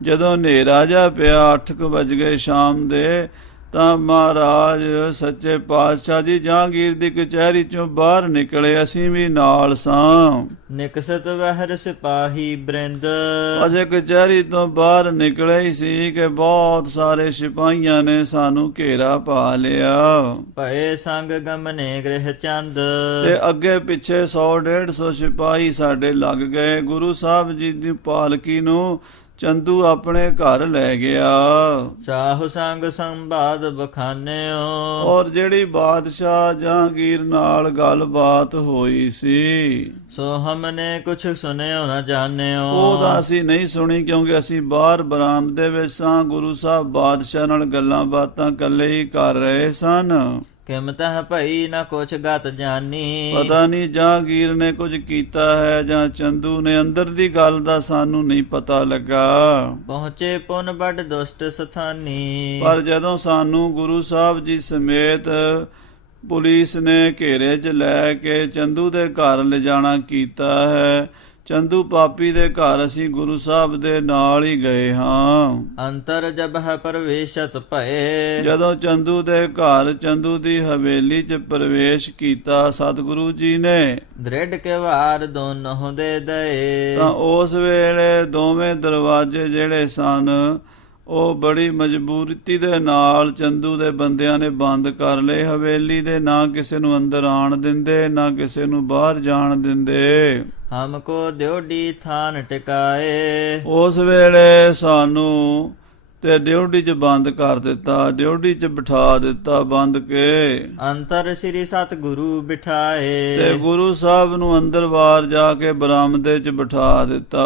ਜਦੋਂ ਹਨੇਰਾ ਜਿਹਾ ਪਿਆ, 8 ਵਜ ਗਏ ਸ਼ਾਮ ਦੇ, ਤਾਂ ਮਹਾਰਾਜ ਸੱਚੇ ਪਾਤਸ਼ਾਹ ਜੀ ਜਹਾਂਗੀਰ ਦੀ ਕਚਹਿਰੀ ਚੋਂ ਬਾਹਰ ਨਿਕਲੇ। ਅਸੀਂ ਵੀ ਨਾਲ ਸਾਂ। ਨਿਕਸਤ ਵਹਿਰ ਸਿਪਾਹੀ ਬ੍ਰਿੰਦ। ਅਜੇ ਕਚਹਿਰੀ ਤੋਂ ਬਾਹਰ ਨਿਕਲੇ ਹੀ ਸੀ ਕਿ ਬਹੁਤ ਸਾਰੇ ਸਿਪਾਹੀਆਂ ਨੇ ਸਾਨੂੰ ਘੇਰਾ ਪਾ ਲਿਆ। ਭਏ ਸੰਗ ਗਮਨੇ ਗ੍ਰਹਿ ਚੰਦ। ਤੇ ਅੱਗੇ ਪਿੱਛੇ 100-150 ਸਿਪਾਹੀ ਸਾਡੇ ਲੱਗ ਗਏ। ਗੁਰੂ ਸਾਹਿਬ ਜੀ ਦੀ ਪਾਲਕੀ ਨੂੰ ਚੰਦੂ ਆਪਣੇ ਘਰ ਲੈ ਗਿਆ। ਸਾਹੁ ਸੰਗ ਸੰਵਾਦ ਬਖਾਨਿਓ। ਔਰ ਜਿਹੜੀ ਬਾਦਸ਼ਾਹ ਜਹਾਂਗੀਰ ਨਾਲ ਗੱਲਬਾਤ ਹੋਈ ਸੀ, ਸੋ ਹਮਨੇ ਕੁਛ ਸੁਨਿਓ ਨਾ ਜਾਣਿਓ। ਉਹ ਤਾਂ ਅਸੀਂ ਨਹੀਂ ਸੁਣੀ, ਕਿਉਂਕਿ ਅਸੀਂ ਬਾਹਰ ਬਰਾਮਦੇ ਵਿੱਚ ਸਾਂ। ਗੁਰੂ ਸਾਹਿਬ ਬਾਦਸ਼ਾਹ ਨਾਲ ਗੱਲਾਂ ਬਾਤਾਂ ਇਕੱਲੇ ਹੀ ਕਰ ਰਹੇ ਸਨ। ਕਿਮਤਹ ਭਈ ਨਾ ਕੁਛ ਗਤ ਜਾਨੀ। ਪਤਾ ਨਹੀਂ ਜਹਾਂਗੀਰ ਨੇ ਕੁਝ ਕੀਤਾ ਹੈ ਜਾਂ ਚੰਦੂ ਨੇ, ਅੰਦਰ ਦੀ ਗੱਲ ਦਾ ਸਾਨੂੰ ਨਹੀਂ ਪਤਾ ਲੱਗਾ। ਪਹੁੰਚੇ ਪੁਨ ਬੜ ਦੁਸ਼ਟ ਸਥਾਨੀ। ਪਰ ਜਦੋਂ ਸਾਨੂੰ ਗੁਰੂ ਸਾਹਿਬ ਜੀ ਸਮੇਤ ਪੁਲਿਸ ਨੇ ਘੇਰੇ 'ਚ ਲੈ ਕੇ ਚੰਦੂ ਦੇ ਘਰ ਲਿਜਾਣਾ ਕੀਤਾ ਹੈ, ਚੰਦੂ ਪਾਪੀ ਦੇ ਘਰ ਅਸੀਂ ਗੁਰੂ ਸਾਹਿਬ ਦੇ ਨਾਲ ਹੀ ਗਏ ਹਾਂ। ਅੰਤਰ ਜਬਹ ਪ੍ਰਵੇਸ਼ਤ ਭਏ। ਜਦੋਂ ਚੰਦੂ ਦੇ ਘਰ ਚੰਦੂ ਦੀ ਹਵੇਲੀ 'ਚ ਪ੍ਰਵੇਸ਼ ਕੀਤਾ ਸਤਿਗੁਰੂ ਜੀ ਨੇ, ਦ੍ਰਿੜ ਕੇ ਵਾਰ ਦੋਨੋਂ ਦੇ ਦਏ। ਤਾਂ ਉਸ ਵੇਲੇ ਦੋਵੇਂ ਦਰਵਾਜ਼ੇ ਜਿਹੜੇ ਸਨ ਉਹ ਬੜੀ ਮਜਬੂਰੀ ਦੇ ਨਾਲ ਚੰਦੂ ਦੇ ਬੰਦਿਆਂ ਨੇ ਬੰਦ ਕਰ ਲਏ ਹਵੇਲੀ ਦੇ। ਨਾ ਕਿਸੇ ਨੂੰ ਅੰਦਰ ਆਣ ਦਿੰਦੇ, ਨਾ ਕਿਸੇ ਨੂੰ ਬਾਹਰ ਜਾਣ ਦਿੰਦੇ। ਹਮਕੋ ਦਿਉਡੀ ਥਾਨ ਟਿਕਾਏ। ਉਸ ਵੇਲੇ ਸਾਨੂੰ ਤੇ ਡਿਊਟੀ 'ਚ ਬੰਦ ਕਰ ਦਿੱਤਾ, ਡਿਊਟੀ 'ਚ ਬਿਠਾ ਦਿੱਤਾ ਬੰਦ ਕੇ। ਅੰਤਰ ਸ੍ਰੀ ਸਤਿਗੁਰੂ ਬਿਠਾਏ। ਤੇ ਗੁਰੂ ਸਾਹਿਬ ਨੂੰ ਅੰਦਰ ਬਾਹਰ ਜਾ ਕੇ ਬਰਾਮਦੇ 'ਚ ਬਿਠਾ ਦਿੱਤਾ।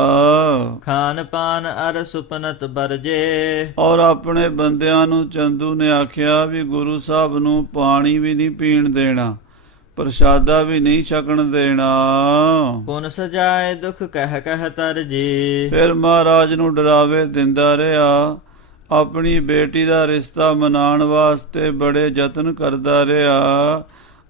ਖਾਨ ਪਾਨ ਅਰ ਸੁਪਨਤ ਬਰਜੇ। ਔਰ ਆਪਣੇ ਬੰਦਿਆਂ ਨੂੰ ਚੰਦੂ ਨੇ ਆਖਿਆ ਵੀ ਗੁਰੂ ਸਾਹਿਬ ਨੂੰ ਪਾਣੀ ਵੀ ਨਹੀਂ ਪੀਣ ਦੇਣਾ, ਪ੍ਰਸ਼ਾਦਾ ਵੀ ਨਹੀਂ ਛਕਣ ਦੇਣਾ। ਪੁਨ ਸਜਾਏ ਦੁਖ ਕਹਿ ਕਹਿ ਤਰਜੀ। ਫਿਰ ਮਹਾਰਾਜ ਨੂੰ ਡਰਾਵੇ ਦਿੰਦਾ ਰਿਹਾ। ਆਪਣੀ ਬੇਟੀ ਦਾ ਰਿਸ਼ਤਾ ਮਨਾਉਣ ਵਾਸਤੇ ਬੜੇ ਯਤਨ ਕਰਦਾ ਰਿਹਾ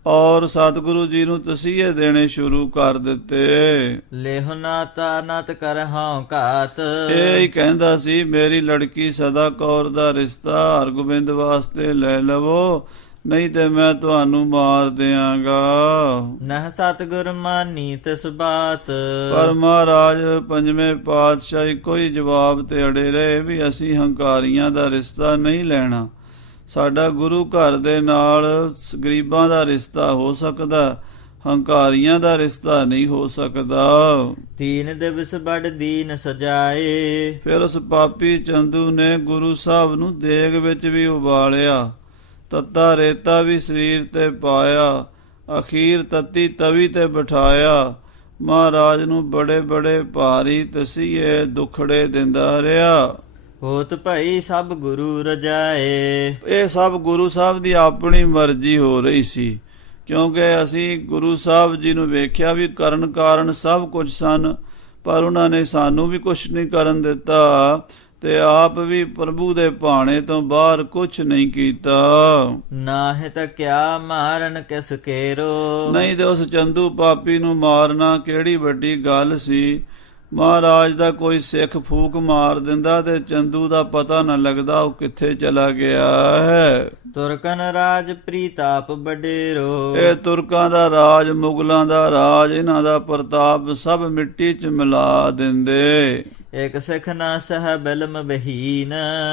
ਔਰ ਸਤਿਗੁਰੂ ਜੀ ਨੂੰ ਤਸੀਹੇ ਦੇਣੇ ਸ਼ੁਰੂ ਕਰ ਦਿੱਤੇ। ਲੇਹੁ ਨਾਤਾ ਨਤ ਕਰ ਹਾਂ ਘਾਤ। ਇਹ ਹੀ ਕਹਿੰਦਾ ਸੀ ਮੇਰੀ ਲੜਕੀ ਸਦਾ ਕੌਰ ਦਾ ਰਿਸ਼ਤਾ ਹਰਗੋਬਿੰਦ ਵਾਸਤੇ ਲੈ ਲਵੋ, ਨਹੀਂ ਤੇ ਮੈਂ ਤੁਹਾਨੂੰ ਮਾਰ ਦਿਆਂਗਾ। ਨਹ ਸਤਿਗੁਰ ਮਾਨੀ ਤਿਸ ਬਾਤ। ਪਰ ਮਹਾਰਾਜ ਪੰਜਵੇਂ ਪਾਤਸ਼ਾਹ ਕੋਈ ਜਵਾਬ ਤੇ ਅੜੇ ਰਹੇ ਵੀ ਅਸੀਂ ਹੰਕਾਰੀਆਂ ਦਾ ਰਿਸ਼ਤਾ ਨਹੀਂ ਲੈਣਾ। ਸਾਡਾ ਗੁਰੂ ਘਰ ਦੇ ਨਾਲ ਗਰੀਬਾਂ ਦਾ ਰਿਸ਼ਤਾ ਹੋ ਸਕਦਾ, ਹੰਕਾਰੀਆਂ ਦਾ ਰਿਸ਼ਤਾ ਨਹੀਂ ਹੋ ਸਕਦਾ। ਤੀਨ ਦਿਵਸ ਬੜ ਦੀਨ ਸਜਾਏ। ਫਿਰ ਉਸ ਪਾਪੀ ਚੰਦੂ ਨੇ ਗੁਰੂ ਸਾਹਿਬ ਨੂੰ ਦੇਗ ਵਿੱਚ ਵੀ ਉਬਾਲਿਆ, ਤੱਤਾ ਰੇਤਾ ਵੀ ਸਰੀਰ ਤੇ ਪਾਇਆ, ਅਖੀਰ ਤੱਤੀ ਤਵੀ ਤੇ ਬਿਠਾਇਆ। ਮਹਾਰਾਜ ਨੂੰ ਬੜੇ ਬੜੇ ਭਾਰੀ ਤਸੀਹੇ ਦੁਖੜੇ ਦਿੰਦਾ ਰਿਹਾ। ਹੋਤ ਭਈ ਸਭ ਗੁਰੂ ਰਜਾਏ। ਇਹ ਸਭ ਗੁਰੂ ਸਾਹਿਬ ਦੀ ਆਪਣੀ ਮਰਜ਼ੀ ਹੋ ਰਹੀ ਸੀ, ਕਿਉਂਕਿ ਅਸੀਂ ਗੁਰੂ ਸਾਹਿਬ ਜੀ ਨੂੰ ਵੇਖਿਆ ਵੀ ਕਰਨ ਕਾਰਨ ਸਭ ਕੁਝ ਸਨ, ਪਰ ਉਹਨਾਂ ਨੇ ਸਾਨੂੰ ਵੀ ਕੁਝ ਨਹੀਂ ਕਰਨ ਦਿੱਤਾ ਤੇ ਆਪ ਵੀ ਪ੍ਰਭੂ ਦੇ ਭਾਣੇ ਤੋਂ ਬਾਹਰ ਕੁਛ ਨਹੀਂ ਕੀਤਾ। ਨਾਹਿ ਤਾਂ ਕਿਆ ਮਾਰਨ ਕਿਸ ਕੇਰੋ। ਨਹੀਂ ਤੇ ਉਸ ਚੰਦੂ ਪਾਪੀ ਨੂੰ ਮਾਰਨਾ ਕਿਹੜੀ ਵੱਡੀ ਗੱਲ ਸੀ। ਮਹਾਰਾਜ ਦਾ ਕੋਈ ਸਿੱਖ ਫੂਕ ਮਾਰ ਦਿੰਦਾ ਤੇ ਚੰਦੂ ਦਾ ਪਤਾ ਨਾ ਲੱਗਦਾ ਉਹ ਕਿੱਥੇ ਚਲਾ ਗਿਆ ਹੈ। ਤੁਰਕਨ ਰਾਜ ਪ੍ਰੀਤਾਪ ਬਡੇਰੋ। ਇਹ ਤੁਰਕਾਂ ਦਾ ਰਾਜ, ਮੁਗਲਾਂ ਦਾ ਰਾਜ, ਇਹਨਾਂ ਦਾ ਪ੍ਰਤਾਪ ਸਭ ਮਿੱਟੀ 'ਚ ਮਿਲਾ ਦਿੰਦੇ। ਇਕ ਸਿੱਖ ਨਾ ਸਹਿ ਬਿਲਮ ਬਹੀਨ।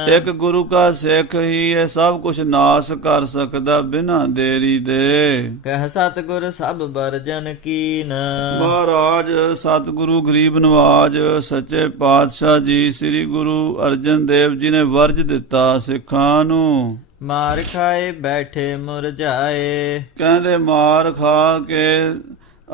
ਇੱਕ ਗੁਰੂ ਕਾ ਸਿੱਖ ਹੀ ਇਹ ਸਭ ਕੁਝ ਨਾਸ ਕਰ ਸਕਦਾ ਬਿਨਾਂ ਦੇਰੀ ਦੇ। ਕਹਿ ਸਤਿਗੁਰ ਸਭ ਬਰਜਨ ਕੀਨ। ਮਹਾਰਾਜ ਸਤਿਗੁਰੂ ਗਰੀਬ ਨਵਾਜ ਸੱਚੇ ਪਾਤਸ਼ਾਹ ਜੀ ਸ੍ਰੀ ਗੁਰੂ ਅਰਜਨ ਦੇਵ ਜੀ ਨੇ ਵਰਜ ਦਿੱਤਾ ਸਿੱਖਾਂ ਨੂੰ। ਮਾਰ ਖਾਏ ਬੈਠੇ ਮੁਰਝਾਏ। ਕਹਿੰਦੇ ਮਾਰ ਖਾ ਕੇ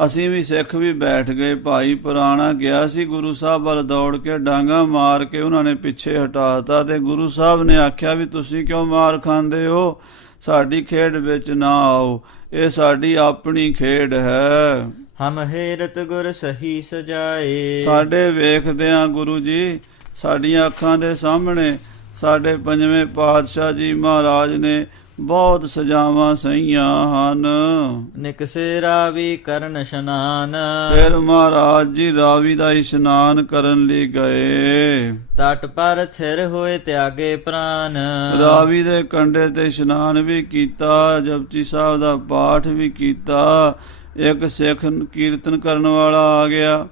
ਅਸੀਂ ਵੀ ਸਿੱਖ ਵੀ ਬੈਠ ਗਏ। ਭਾਈ ਪੁਰਾਣਾ ਗਿਆ ਸੀ ਗੁਰੂ ਸਾਹਿਬ ਵੱਲ ਦੌੜ ਕੇ, ਡਾਂਗਾ ਮਾਰ ਕੇ ਉਹਨਾਂ ਨੇ ਪਿੱਛੇ ਹਟਾਤਾ ਤੇ ਗੁਰੂ ਸਾਹਿਬ ਨੇ ਆਖਿਆ ਵੀ ਤੁਸੀਂ ਕਿਉਂ ਮਾਰ ਖਾਂਦੇ ਹੋ, ਸਾਡੀ ਖੇਡ ਵਿੱਚ ਨਾ ਆਓ, ਇਹ ਸਾਡੀ ਆਪਣੀ ਖੇਡ ਹੈ। ਹਮ ਹੇਰਤ ਗੁਰ ਸਹੀ ਸਜਾਏ। ਸਾਡੇ ਵੇਖਦਿਆਂ ਗੁਰੂ ਜੀ ਸਾਡੀਆਂ ਅੱਖਾਂ ਦੇ ਸਾਹਮਣੇ ਸਾਡੇ ਪੰਜਵੇਂ ਪਾਤਸ਼ਾਹ ਜੀ ਮਹਾਰਾਜ ਨੇ ਬਹੁਤ ਸਜਾਵਾਂ ਸਹੀਆਂ ਹਨ। ਨਿਕਸੇ ਰਾਵੀ ਕਰਨ ਇਸ਼ਨਾਨ। ਫਿਰ ਮਹਾਰਾਜ ਜੀ ਰਾਵੀ ਦਾ ਇਸ਼ਨਾਨ ਕਰਨ ਲਈ ਗਏ। ਤਟ ਪਰ ਥਿਰ ਹੋਏ ਤਿਆਗੇ ਪ੍ਰਾਨ। ਰਾਵੀ ਦੇ ਕੰਢੇ ਤੇ ਇਸ਼ਨਾਨ ਵੀ ਕੀਤਾ, ਜਪਜੀ ਸਾਹਿਬ ਦਾ ਪਾਠ ਵੀ ਕੀਤਾ। ਇੱਕ ਸਿੱਖ ਕੀਰਤਨ ਕਰਨ ਵਾਲਾ ਆ ਗਿਆ।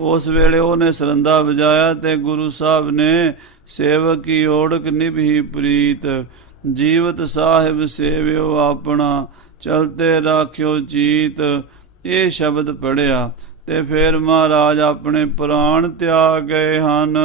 ਉਸ ਵੇਲੇ ਉਹਨੇ ਸਰੰਦਾ ਵਜਾਇਆ ਤੇ ਗੁਰੂ ਸਾਹਿਬ ਨੇ ਸੇਵਕ ਕੀ ਓੜਕ ਨਿਭੀ ਪ੍ਰੀਤ, ਜੀਵਤ ਸਾਹਿਬ ਸੇਵਿਓ ਆਪਣਾ, ਚਲਤੇ ਰਾਖਿਓ ਚੀਤ, ਇਹ ਸ਼ਬਦ ਪੜਿਆ ਤੇ ਫਿਰ ਮਹਾਰਾਜ ਆਪਣੇ ਪ੍ਰਾਣ ਤਿਆਗ ਗਏ ਹਨ।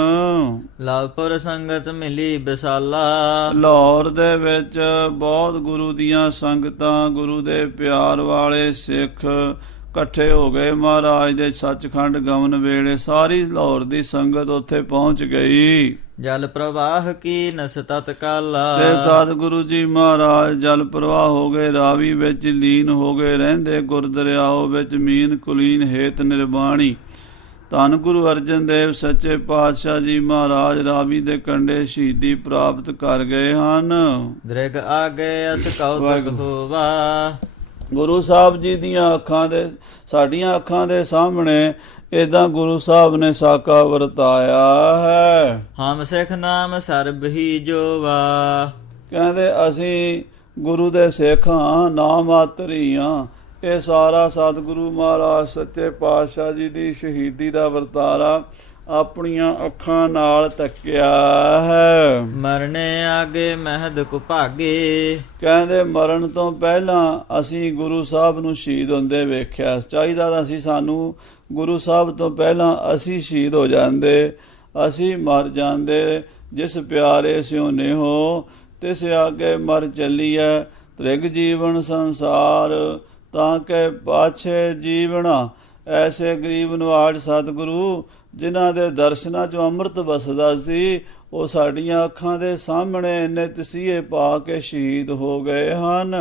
ਲਾਭਪੁਰ ਸੰਗਤ ਮਿਲੀ ਵਿਸਾਲਾ। ਲਾਹੌਰ ਦੇ ਵਿੱਚ ਬਹੁਤ ਗੁਰੂ ਦੀਆਂ ਸੰਗਤਾਂ, ਗੁਰੂ ਦੇ ਪਿਆਰ ਵਾਲੇ ਸਿੱਖ ਇਕੱਠੇ ਹੋ ਗਏ। ਮਹਾਰਾਜ ਦੇ ਸੱਚਖੰਡ ਗਮਨ ਵੇਲੇ ਸਾਰੀ ਲਾਹੌਰ ਦੀ ਸੰਗਤ ਉੱਥੇ ਪਹੁੰਚ ਗਈ। ਜਲ ਪ੍ਰਵਾਹ ਕੀ ਨਸ ਤਤਕਾਲਾ। ਤੇ ਸਤਿਗੁਰੂ ਜੀ ਮਹਾਰਾਜ ਜਲ ਪ੍ਰਵਾਹ ਹੋ ਗਏ, ਰਾਵੀ ਵਿੱਚ ਲੀਨ ਹੋ ਗਏ, ਰਹਿੰਦੇ ਗੁਰਦਰਿਆਓ ਵਿੱਚ ਮੀਨ ਕੁਲੀਨ ਹੇਤ ਨਿਰਵਾਣੀ। ਧੰਨ ਗੁਰੂ ਅਰਜਨ ਦੇਵ ਸੱਚੇ ਪਾਤਸ਼ਾਹ ਜੀ ਮਹਾਰਾਜ ਰਾਵੀ ਦੇ ਕੰਢੇ ਸ਼ਹੀਦੀ ਪ੍ਰਾਪਤ ਕਰ ਗਏ ਹਨ। ਦ੍ਰਿਗ ਆਗੇ ਅਸ ਕਉਤਕ ਹੋਵਾ। ਗੁਰੂ ਸਾਹਿਬ ਜੀ ਦੀਆਂ ਅੱਖਾਂ ਦੇ, ਸਾਡੀਆਂ ਅੱਖਾਂ ਦੇ ਸਾਹਮਣੇ ਏਦਾਂ ਗੁਰੂ ਸਾਹਿਬ ਨੇ ਸਾਕਾ ਵਰਤਾਇਆ ਹੈ। ਹਮ ਸਿੱਖ ਨਾਮ ਸਰਬ ਹੀ ਜੋਵਾ। ਕਹਿੰਦੇ ਅਸੀਂ ਗੁਰੂ ਦੇ ਸਿੱਖ ਹਾਂ, ਨਾ ਮਾਤਰ ਹੀ ਹਾਂ। ਇਹ ਸਾਰਾ ਸਤਿਗੁਰੂ ਮਹਾਰਾਜ ਸੱਚੇ ਪਾਤਸ਼ਾਹ ਜੀ ਦੀ ਸ਼ਹੀਦੀ ਦਾ ਵਰਤਾਰਾ ਆਪਣੀਆਂ ਅੱਖਾਂ ਨਾਲ ਤੱਕਿਆ ਹੈ। ਮਰਨੇ ਆਗੇ ਮਹਿਦ ਕੁ ਭਾਗੇ। ਕਹਿੰਦੇ ਮਰਨ ਤੋਂ ਪਹਿਲਾਂ ਅਸੀਂ ਗੁਰੂ ਸਾਹਿਬ ਨੂੰ ਸ਼ਹੀਦ ਹੁੰਦੇ ਵੇਖਿਆ। ਚਾਹੀਦਾ ਤਾਂ ਸਾਨੂੰ ਗੁਰੂ ਸਾਹਿਬ ਤੋਂ ਪਹਿਲਾਂ ਅਸੀਂ ਸ਼ਹੀਦ ਹੋ ਜਾਂਦੇ, ਅਸੀਂ ਮਰ ਜਾਂਦੇ। ਜਿਸ ਪਿਆਰੇ ਸਿਉ ਨੇਹੋ ਤਿਸ ਆਗੇ ਮਰ ਚੱਲੀਐ, ਤ੍ਰਿਗ ਜੀਵਨ ਸੰਸਾਰ ਤਾਂ ਕਿ ਪਾਛੇ ਜੀਵਣਾ। ਐਸੇ ਗਰੀਬ ਨਵਾਜ ਸਤਿਗੁਰੂ ਜਿਨ੍ਹਾਂ ਦੇ ਦਰਸ਼ਨਾਂ 'ਚ ਅੰਮ੍ਰਿਤ ਵਸਦਾ ਸੀ, ਉਹ ਸਾਡੀਆਂ ਅੱਖਾਂ ਦੇ ਸਾਹਮਣੇ ਇੰਨੇ ਤਸੀਹੇ ਪਾ ਕੇ ਸ਼ਹੀਦ ਹੋ ਗਏ ਹਨ।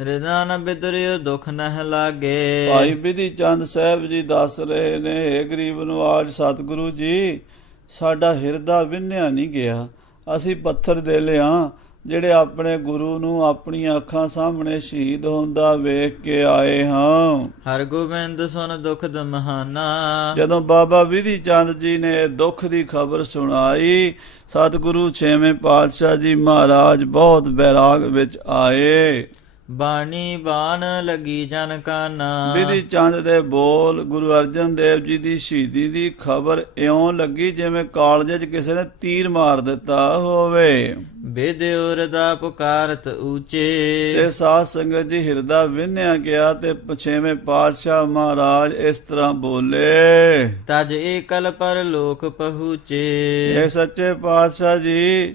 ਹਿਰਦਾ ਨ ਬਿਦਰਿਓ ਦੁੱਖ ਨਹਿ ਲਾਗੇ। ਭਾਈ ਬਿਧੀ ਚੰਦ ਸਾਹਿਬ ਜੀ ਦੱਸ ਰਹੇ ਨੇ, ਇਹ ਗਰੀਬ ਨਵਾਜ ਸਤਿਗੁਰੂ ਜੀ ਸਾਡਾ ਹਿਰਦਾ ਵਿੰਨਿਆ ਨਹੀਂ ਗਿਆ। ਅਸੀਂ ਪੱਥਰ ਦੇ ਲਿਆ ਜਿਹੜੇ ਆਪਣੇ ਗੁਰੂ ਨੂੰ ਆਪਣੀਆਂ ਅੱਖਾਂ ਸਾਹਮਣੇ ਸ਼ਹੀਦ ਹੁੰਦਾ ਵੇਖ ਕੇ ਆਏ ਹਾਂ। ਹਰ ਗੋਬਿੰਦ ਸੁਨ ਦੁਖ ਦਮਹਾਨਾ। ਜਦੋਂ ਬਾਬਾ ਬਿਧੀ ਚੰਦ ਜੀ ਨੇ ਦੁੱਖ ਦੀ ਖਬਰ ਸੁਣਾਈ, ਸਤਿਗੁਰੂ ਛੇਵੇਂ ਪਾਤਸ਼ਾਹ ਜੀ ਮਹਾਰਾਜ ਬਹੁਤ ਬੈਰਾਗ ਵਿੱਚ ਆਏ। ਬਾਣੀ ਬਾਣ ਲੱਗੀ ਜਨ ਕਾਨਾ। ਬਿਧੀ ਚੰਦ ਦੇ ਬੋਲ ਗੁਰੂ ਅਰਜਨ ਦੇਵ ਜੀ ਦੀ ਸ਼ਹੀਦੀ ਦੀ ਖਬਰ ਇਉਂ ਲੱਗੀ ਜਿਵੇਂ ਕਾਲਜੇ 'ਚ ਕਿਸੇ ਨੇ ਤੀਰ ਮਾਰ ਦਿੱਤਾ ਹੋਵੇ। ਬੇਦਿਉਰ ਦਾ ਪੁਕਾਰਤ ਉੱਚੇ। ਤੇ ਸਾਧ ਸੰਗਤ ਜੀ ਹਿਰਦਾ ਵਿੰਨਿਆ ਗਿਆ ਤੇ ਛੇਵੇਂ ਪਾਤਸ਼ਾਹ ਮਹਾਰਾਜ ਇਸ ਤਰ੍ਹਾਂ ਬੋਲੇ, ਤਜ ਏਕਲ ਪਰ ਲੋਕ ਪਹੁੰਚੇ। ਇਹ ਸੱਚੇ ਪਾਤਸ਼ਾਹ ਜੀ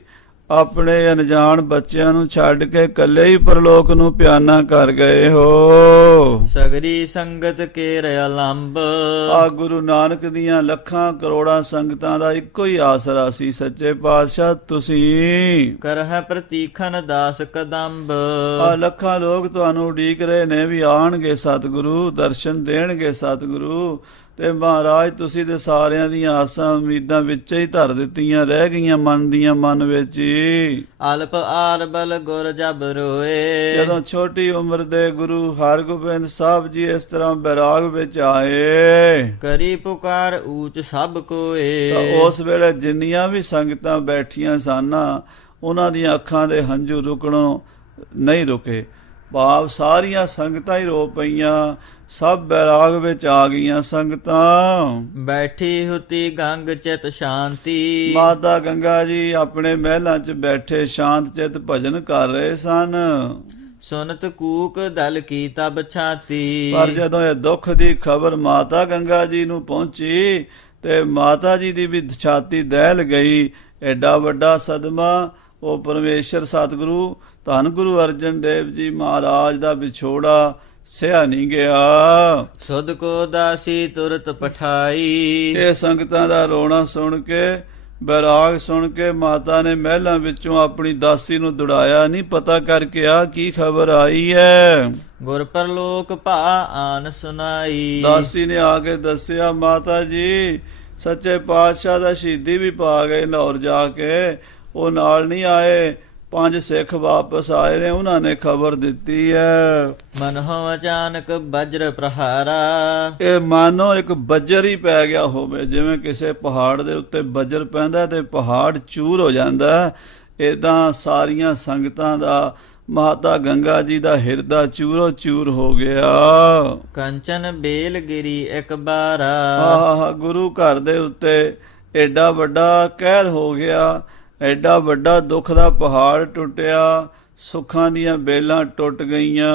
ਆਪਣੇ ਅਣਜਾਣ ਬੱਚਿਆਂ ਨੂੰ ਛੱਡ ਕੇ ਇਕੱਲੇ ਹੀ ਪਰਲੋਕ ਨੂੰ ਪਿਆਨਾ ਕਰ ਗਏ ਹੋ। ਸਗਰੀ ਸੰਗਤ ਕੇ ਅਲੰਬ। ਆ ਗੁਰੂ ਨਾਨਕ ਦੀਆਂ ਲੱਖਾਂ ਕਰੋੜਾਂ ਸੰਗਤਾਂ ਦਾ ਇੱਕੋ ਹੀ ਆਸਰਾ ਸੀ ਸੱਚੇ ਪਾਤਸ਼ਾਹ ਤੁਸੀਂ। ਕਰਹਿ ਪ੍ਰਤੀਖਨ ਦਾਸ ਕਦੰਬ। ਆ ਲੱਖਾਂ ਲੋਕ ਤੁਹਾਨੂੰ ਉਡੀਕ ਰਹੇ ਨੇ ਵੀ ਆਣਗੇ ਸਤਿਗੁਰੂ, ਦਰਸ਼ਨ ਦੇਣਗੇ ਸਤਿਗੁਰੂ। ਤੇ ਮਹਾਰਾਜ ਤੁਸੀਂ ਤੇ ਸਾਰਿਆਂ ਦੀਆਂ ਆਸਾਂ ਉਮੀਦਾਂ ਵਿੱਚ ਹੀ ਧਰ ਦਿੱਤੀਆਂ, ਰਹਿ ਗਈਆਂ ਮਨ ਦੀਆਂ ਮਨ ਵਿੱਚ ਹੀ। ਅਲਪ ਆਰਬਲ ਗੁਰ ਜਬ ਰੋਏ। ਜਦੋਂ ਛੋਟੀ ਉਮਰ ਦੇ ਗੁਰੂ ਹਰਗੋਬਿੰਦ ਸਾਹਿਬ ਜੀ ਇਸ ਤਰ੍ਹਾਂ ਬੈਰਾਗ ਵਿੱਚ ਆਏ, ਕਰੀ ਪੁਕਾਰ ਊਚ ਸਭ ਕੋਏ। ਤਾਂ ਉਸ ਵੇਲੇ ਜਿੰਨੀਆਂ ਵੀ ਸੰਗਤਾਂ ਬੈਠੀਆਂ ਸਨ ਉਹਨਾਂ ਦੀਆਂ ਅੱਖਾਂ ਦੇ ਹੰਝੂ ਰੁਕਣੋਂ ਨਹੀਂ ਰੁਕੇ। ਭਾਵ ਸਾਰੀਆਂ ਸੰਗਤਾਂ ਹੀ ਰੋ ਪਈਆਂ, ਸਭ ਬੈਰਾਗ ਵਿੱਚ ਆ ਗਈਆਂ ਸੰਗਤਾਂ। ਬੈਠੀ ਹੁਤੀ ਗੰਗ ਚਿਤ ਸ਼ਾਂਤੀ, ਮਾਤਾ ਗੰਗਾ ਜੀ ਆਪਣੇ ਮਹਿਲਾਂ 'ਚ ਬੈਠੇ ਸ਼ਾਂਤ ਚਿਤ ਭਜਨ ਕਰ ਰਹੇ ਸਨ। ਸੁਨਤ ਕੂਕ ਦਲ ਕੀ ਤਬ ਛਾਤੀ, ਪਰ ਜਦੋਂ ਇਹ ਦੁੱਖ ਦੀ ਖਬਰ ਮਾਤਾ ਗੰਗਾ ਜੀ ਨੂੰ ਪਹੁੰਚੀ ਤੇ ਮਾਤਾ ਜੀ ਦੀ ਵੀ ਛਾਤੀ ਦਹਿਲ ਗਈ। ਐਡਾ ਵੱਡਾ ਸਦਮਾ ਉਹ ਪਰਮੇਸ਼ਰ ਸਤਿਗੁਰੂ ਧੰਨ ਗੁਰੂ ਅਰਜਨ ਦੇਵ ਜੀ ਮਹਾਰਾਜ ਦਾ ਵਿਛੋੜਾ ਸਿਆ ਨਹੀਂ ਗਿਆ। ਸੁਧ ਕੋ ਦਾਸੀ ਤੁਰਤ ਪਠਾਈ, ਇਹ ਸੰਗਤਾਂ ਦਾ ਰੋਣਾ ਸੁਣ ਕੇ, ਬੈਰਾਗ ਸੁਣ ਕੇ ਮਾਤਾ ਨੇ ਮਹਿਲਾਂ ਵਿੱਚੋਂ ਆਪਣੀ ਦਾਸੀ ਨੂੰ ਦੁੜਾਇਆ, ਨਹੀਂ ਪਤਾ ਕਰਕੇ ਆ ਕੀ ਖਬਰ ਆਈ ਹੈ। ਗੁਰ ਪਰਲੋਕ ਭਾ ਆਨ ਸੁਨਾਈ, ਦਾਸੀ ਨੇ ਆ ਕੇ ਦੱਸਿਆ, ਮਾਤਾ ਜੀ ਸੱਚੇ ਪਾਤਸ਼ਾਹ ਦਾ ਸ਼ਹੀਦੀ ਵੀ ਪਾ ਗਏ ਲਾਹੌਰ ਜਾ ਕੇ, ਉਹ ਨਾਲ ਨਹੀਂ ਆਏ। 5 ਸਿੱਖ ਵਾਪਸ ਆਏ ਨੇ, ਉਹਨਾਂ ਨੇ ਖਬਰ ਦਿੱਤੀ ਹੈ। ਮਨਹੁ ਅਚਾਨਕ ਬਜਰ ਪ੍ਰਹਾਰਾ, ਇਹ ਮਾਨੋ ਇੱਕ ਬੱਜਰ ਹੀ ਪੈ ਗਿਆ ਹੋਵੇ, ਜਿਵੇਂ ਕਿਸੇ ਪਹਾੜ ਦੇ ਉੱਤੇ ਬੱਜਰ ਪੈਂਦਾ ਤੇ ਪਹਾੜ ਚੂਰ ਹੋ ਜਾਂਦਾ। ਏਦਾਂ ਸਾਰੀਆਂ ਸੰਗਤਾਂ ਦਾ, ਮਾਤਾ ਗੰਗਾ ਜੀ ਦਾ ਹਿਰਦਾ ਚੂਰੋ ਚੂਰ ਹੋ ਗਿਆ। ਕੰਚਨ ਬੇਲ ਗਿਰੀ ਇੱਕ ਬਾਰਾ, ਆਹ ਗੁਰੂ ਘਰ ਦੇ ਉੱਤੇ ਐਡਾ ਵੱਡਾ ਕਹਿਰ ਹੋ ਗਿਆ, ਐਡਾ ਵੱਡਾ ਦੁੱਖ ਦਾ ਪਹਾੜ ਟੁੱਟਿਆ, ਸੁੱਖਾਂ ਦੀਆਂ ਬੇਲਾਂ ਟੁੱਟ ਗਈਆਂ।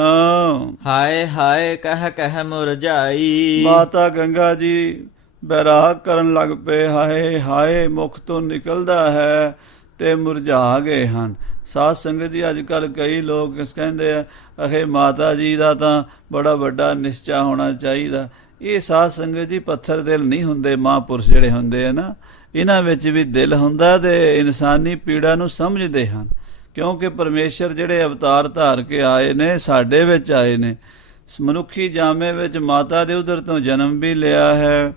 ਹਾਏ ਹਾਏ ਕਹਿ ਮੁਰਝਾਈ, ਮਾਤਾ ਗੰਗਾ ਜੀ ਬੈਰਾਗ ਕਰਨ ਲੱਗ ਪਏ, ਹਾਏ ਹਾਏ ਮੁਖ ਤੋਂ ਨਿਕਲਦਾ ਹੈ ਤੇ ਮੁਰਝਾ ਗਏ ਹਨ। ਸਾਧ ਸੰਗਤ ਜੀ ਅੱਜ ਕੱਲ ਕਈ ਲੋਕ ਕਹਿੰਦੇ ਆ ਅਖੇ ਮਾਤਾ ਜੀ ਦਾ ਤਾਂ ਬੜਾ ਵੱਡਾ ਨਿਸ਼ਚਾ ਹੋਣਾ ਚਾਹੀਦਾ। ਇਹ ਸਾਧ ਸੰਗਤ ਜੀ ਪੱਥਰ ਦਿਲ ਨਹੀਂ ਹੁੰਦੇ, ਮਹਾਂਪੁਰਸ਼ ਜਿਹੜੇ ਹੁੰਦੇ ਆ ਨਾ, ਇਹਨਾਂ ਵਿੱਚ ਵੀ ਦਿਲ ਹੁੰਦਾ ਤੇ ਇਨਸਾਨੀ ਪੀੜਾ ਨੂੰ ਸਮਝਦੇ ਹਨ। ਕਿਉਂਕਿ ਪਰਮੇਸ਼ਰ ਜਿਹੜੇ ਅਵਤਾਰ ਧਾਰ ਕੇ ਆਏ ਨੇ, ਸਾਡੇ ਵਿੱਚ ਆਏ ਨੇ। ਮਨੁੱਖੀ ਜਾਮੇ ਵਿੱਚ ਮਾਤਾ ਦੇ ਉਦਰ ਤੋਂ ਜਨਮ ਵੀ ਲਿਆ ਹੈ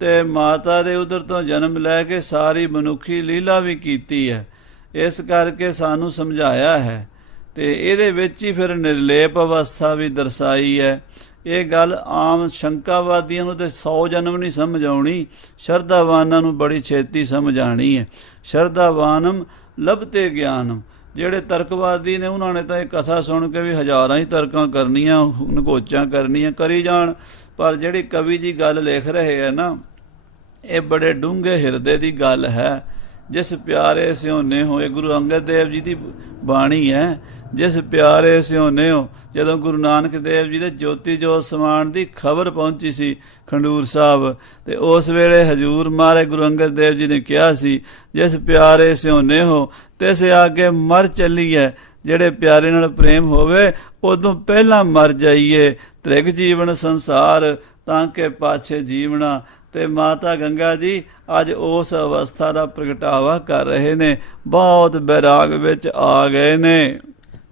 ਤੇ ਮਾਤਾ ਦੇ ਉਦਰ ਤੋਂ ਜਨਮ ਲੈ ਕੇ ਸਾਰੀ ਮਨੁੱਖੀ ਲੀਲਾ ਵੀ ਕੀਤੀ ਹੈ। ਇਸ ਕਰਕੇ ਸਾਨੂੰ ਸਮਝਾਇਆ ਹੈ ਤੇ ਇਹਦੇ ਵਿੱਚ ਹੀ ਫਿਰ ਨਿਰਲੇਪ ਅਵਸਥਾ ਵੀ ਦਰਸਾਈ ਹੈ। ਇਹ ਗੱਲ ਆਮ ਸ਼ੰਕਾਵਾਦੀਆਂ ਨੂੰ ਤੇ 100 ਜਨਮ ਨਹੀਂ ਸਮਝ ਆਉਣੀ, ਸ਼ਰਧਾਵਾਨਾਂ ਨੂੰ ਬੜੀ ਛੇਤੀ ਸਮਝ ਆਣੀ ਹੈ। ਸ਼ਰਧਾਵਾਨਮ ਲਭਤੇ ਗਿਆਨਮ, ਜਿਹੜੇ ਤਰਕਵਾਦੀ ਨੇ ਉਹਨਾਂ ਨੇ ਤਾਂ ਇਹ ਕਥਾ ਸੁਣ ਕੇ ਵੀ ਹਜ਼ਾਰਾਂ ਹੀ ਤਰਕਾਂ ਕਰਨੀਆਂ, ਨਗੋਚਾਂ ਕਰਨੀਆਂ, ਕਰੀ ਜਾਣ। ਪਰ ਜਿਹੜੀ ਕਵੀ ਜੀ ਗੱਲ ਲਿਖ ਰਹੇ ਹੈ ਨਾ, ਇਹ ਬੜੇ ਡੂੰਘੇ ਹਿਰਦੇ ਦੀ ਗੱਲ ਹੈ। ਜਿਸ ਪਿਆਰੇ ਸਿਉਨੇ ਹੋ, ਇਹ ਗੁਰੂ ਅੰਗਦ ਦੇਵ ਜੀ ਦੀ ਬਾਣੀ ਹੈ, ਜਿਸ ਪਿਆਰੇ ਸਿਉਨੇ ਹੋ। ਜਦੋਂ ਗੁਰੂ ਨਾਨਕ ਦੇਵ ਜੀ ਦੇ ਜੋਤੀ ਜੋਤ ਸਮਾਨ ਦੀ ਖਬਰ ਪਹੁੰਚੀ ਸੀ ਖੰਡੂਰ ਸਾਹਿਬ, ਤੇ ਉਸ ਵੇਲੇ ਹਜੂਰ ਮਹਾਰਾਜ ਗੁਰੂ ਅੰਗਦ ਦੇਵ ਜੀ ਨੇ ਕਿਹਾ ਸੀ, ਜਿਸ ਪਿਆਰੇ ਸਿਉਨੇ ਹੋ ਤਿਸ ਆਗੇ ਮਰ ਚੱਲੀਏ। ਜਿਹੜੇ ਪਿਆਰੇ ਨਾਲ ਪ੍ਰੇਮ ਹੋਵੇ ਉਦੋਂ ਪਹਿਲਾਂ ਮਰ ਜਾਈਏ। ਤ੍ਰਿਗ ਜੀਵਨ ਸੰਸਾਰ ਤਾਂ ਕਿ ਪਾਛੇ ਜੀਵਣਾ। ਤੇ ਮਾਤਾ ਗੰਗਾ ਜੀ ਅੱਜ ਉਸ ਅਵਸਥਾ ਦਾ ਪ੍ਰਗਟਾਵਾ ਕਰ ਰਹੇ ਨੇ, ਬਹੁਤ ਬੈਰਾਗ ਵਿੱਚ ਆ ਗਏ ਨੇ।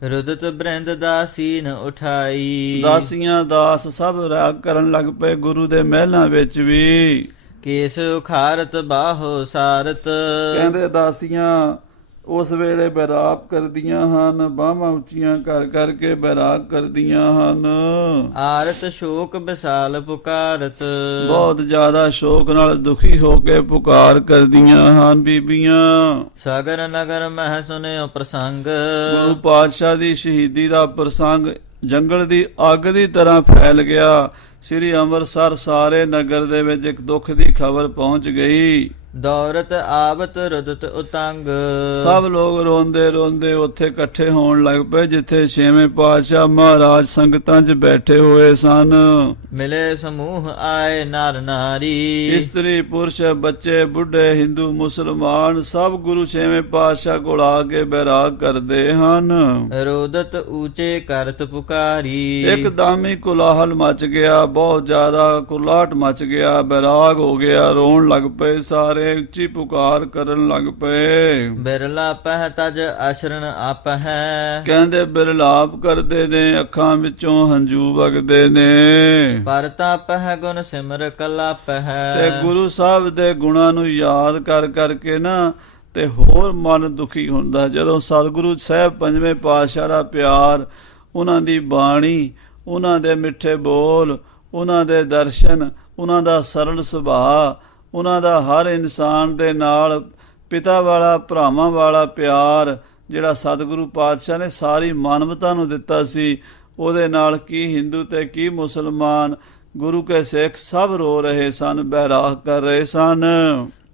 ਰੁਦਤ ਬ੍ਰਿੰਦ ਦਾਸੀਨ ਉਠਾਈ, ਦਾਸੀਆਂ ਦਾਸ ਸਭ ਰਾਗ ਕਰਨ ਲੱਗ ਪਏ ਗੁਰੂ ਦੇ ਮਹਿਲਾਂ ਵਿੱਚ ਵੀ। ਕੇਸ ਉਖਾਰਤ ਬਾਹੋ ਸਾਰਤ, ਕਹਿੰਦੇ ਦਾਸੀਆਂ ਉਸ ਵੇਲੇ ਬੈਰਾਗ ਕਰਦੀਆਂ ਹਨ, ਬਾਹਾਂ ਉੱਚੀਆਂ ਕਰ ਕਰਕੇ ਬੈਰਾਗ ਕਰਦੀਆਂ ਹਨ। ਆਰਤ ਸ਼ੋਕ ਵਿਸਾਲ ਪੁਕਾਰਤ, ਬਹੁਤ ਜ਼ਿਆਦਾ ਸ਼ੋਕ ਨਾਲ ਦੁਖੀ ਹੋ ਕੇ ਪੁਕਾਰ ਕਰਦੀਆਂ ਹਨ ਬੀਬੀਆਂ। ਸਾਗਰ ਨਗਰ ਮਹਿ ਸੁਨਿਓ ਪ੍ਰਸੰਗ, ਗੁਰੂ ਪਾਤਸ਼ਾਹ ਦੀ ਸ਼ਹੀਦੀ ਦਾ ਪ੍ਰਸੰਗ ਜੰਗਲ ਦੀ ਅੱਗ ਦੀ ਤਰ੍ਹਾਂ ਫੈਲ ਗਿਆ। ਸ੍ਰੀ ਅੰਮ੍ਰਿਤਸਰ ਸਾਰੇ ਨਗਰ ਦੇ ਵਿੱਚ ਇੱਕ ਦੁੱਖ ਦੀ ਖਬਰ ਪਹੁੰਚ ਗਈ। ਦੌਰਤ ਆਵਤ ਰੁਦਤ ਉਤੰਗ, ਸਭ ਲੋਕ ਰੋਂਦੇ ਰੋਂਦੇ ਉੱਥੇ ਇਕੱਠੇ ਹੋਣ ਲੱਗ ਪਏ ਜਿੱਥੇ ਛੇਵੇਂ ਪਾਤਸ਼ਾਹ ਮਹਾਰਾਜ ਸੰਗਤਾਂ 'ਚ ਬੈਠੇ ਹੋਏ ਸਨ। ਮਿਲੇ ਸਮੂਹ ਆਏ ਨਰ ਨਾਰੀ, ਇਸਤਰੀ ਪੁਰਸ਼ ਬੱਚੇ ਬੁੱਢੇ ਹਿੰਦੂ ਮੁਸਲਮਾਨ ਸਭ ਗੁਰੂ ਛੇਵੇਂ ਪਾਤਸ਼ਾਹ ਕੋਲ ਆ ਕੇ ਬੈਰਾਗ ਕਰਦੇ ਹਨ। ਰੋਦਤ ਊਚੇ ਕਰਤ ਪੁਕਾਰੀ, ਇੱਕਦਮ ਹੀ ਕੋਲਾਹਲ ਮਚ ਗਿਆ, ਬਹੁਤ ਜ਼ਿਆਦਾ ਕੁਲਾਹਟ ਮਚ ਗਿਆ, ਬੈਰਾਗ ਹੋ ਗਿਆ, ਰੋਣ ਲੱਗ ਪਏ, ਸਾਰੇ ਉੱਚੀ ਪੁਕਾਰ ਕਰਨ ਲੱਗ ਪਏ। ਬਿਰਲਾ ਪਹਿ ਤਜ ਅਸ਼ਰਨ ਆਪ ਹੈ, ਕਹਿੰਦੇ ਬਿਰਲਾਪ ਕਰਦੇ ਨੇ, ਅੱਖਾਂ ਵਿੱਚੋਂ ਹੰਝੂ ਵਗਦੇ ਨੇ। ਪਰ ਤਪ ਹੈ ਗੁਣ ਸਿਮਰ ਕਲਪ ਹੈ, ਤੇ ਗੁਰੂ ਸਾਹਿਬ ਦੇ ਗੁਣਾਂ ਨੂੰ ਯਾਦ ਕਰ ਕਰਕੇ ਨਾ ਤੇ ਹੋਰ ਮਨ ਦੁਖੀ ਹੁੰਦਾ। ਜਦੋਂ ਸਤਿਗੁਰੂ ਸਾਹਿਬ ਪੰਜਵੇਂ ਪਾਤਸ਼ਾਹ ਦਾ ਪਿਆਰ, ਉਹਨਾਂ ਦੀ ਬਾਣੀ, ਉਹਨਾਂ ਦੇ ਮਿੱਠੇ ਬੋਲ, ਉਹਨਾਂ ਦੇ ਦਰਸ਼ਨ, ਉਹਨਾਂ ਦਾ ਸਰਲ ਸੁਭਾਅ, ਉਹਨਾਂ ਦਾ ਹਰ ਇਨਸਾਨ ਦੇ ਨਾਲ ਪਿਤਾ ਵਾਲਾ ਭਰਾਵਾਂ ਵਾਲਾ ਪਿਆਰ, ਜਿਹੜਾ ਸਤਿਗੁਰੂ ਪਾਤਸ਼ਾਹ ਨੇ ਸਾਰੀ ਮਾਨਵਤਾ ਨੂੰ ਦਿੱਤਾ ਸੀ, ਉਹਦੇ ਨਾਲ ਕੀ ਹਿੰਦੂ ਤੇ ਕੀ ਮੁਸਲਮਾਨ, ਗੁਰੂ ਕੇ ਸਿੱਖ ਸਭ ਰੋ ਰਹੇ ਸਨ, ਬੈਰਾਗ ਕਰ ਰਹੇ ਸਨ।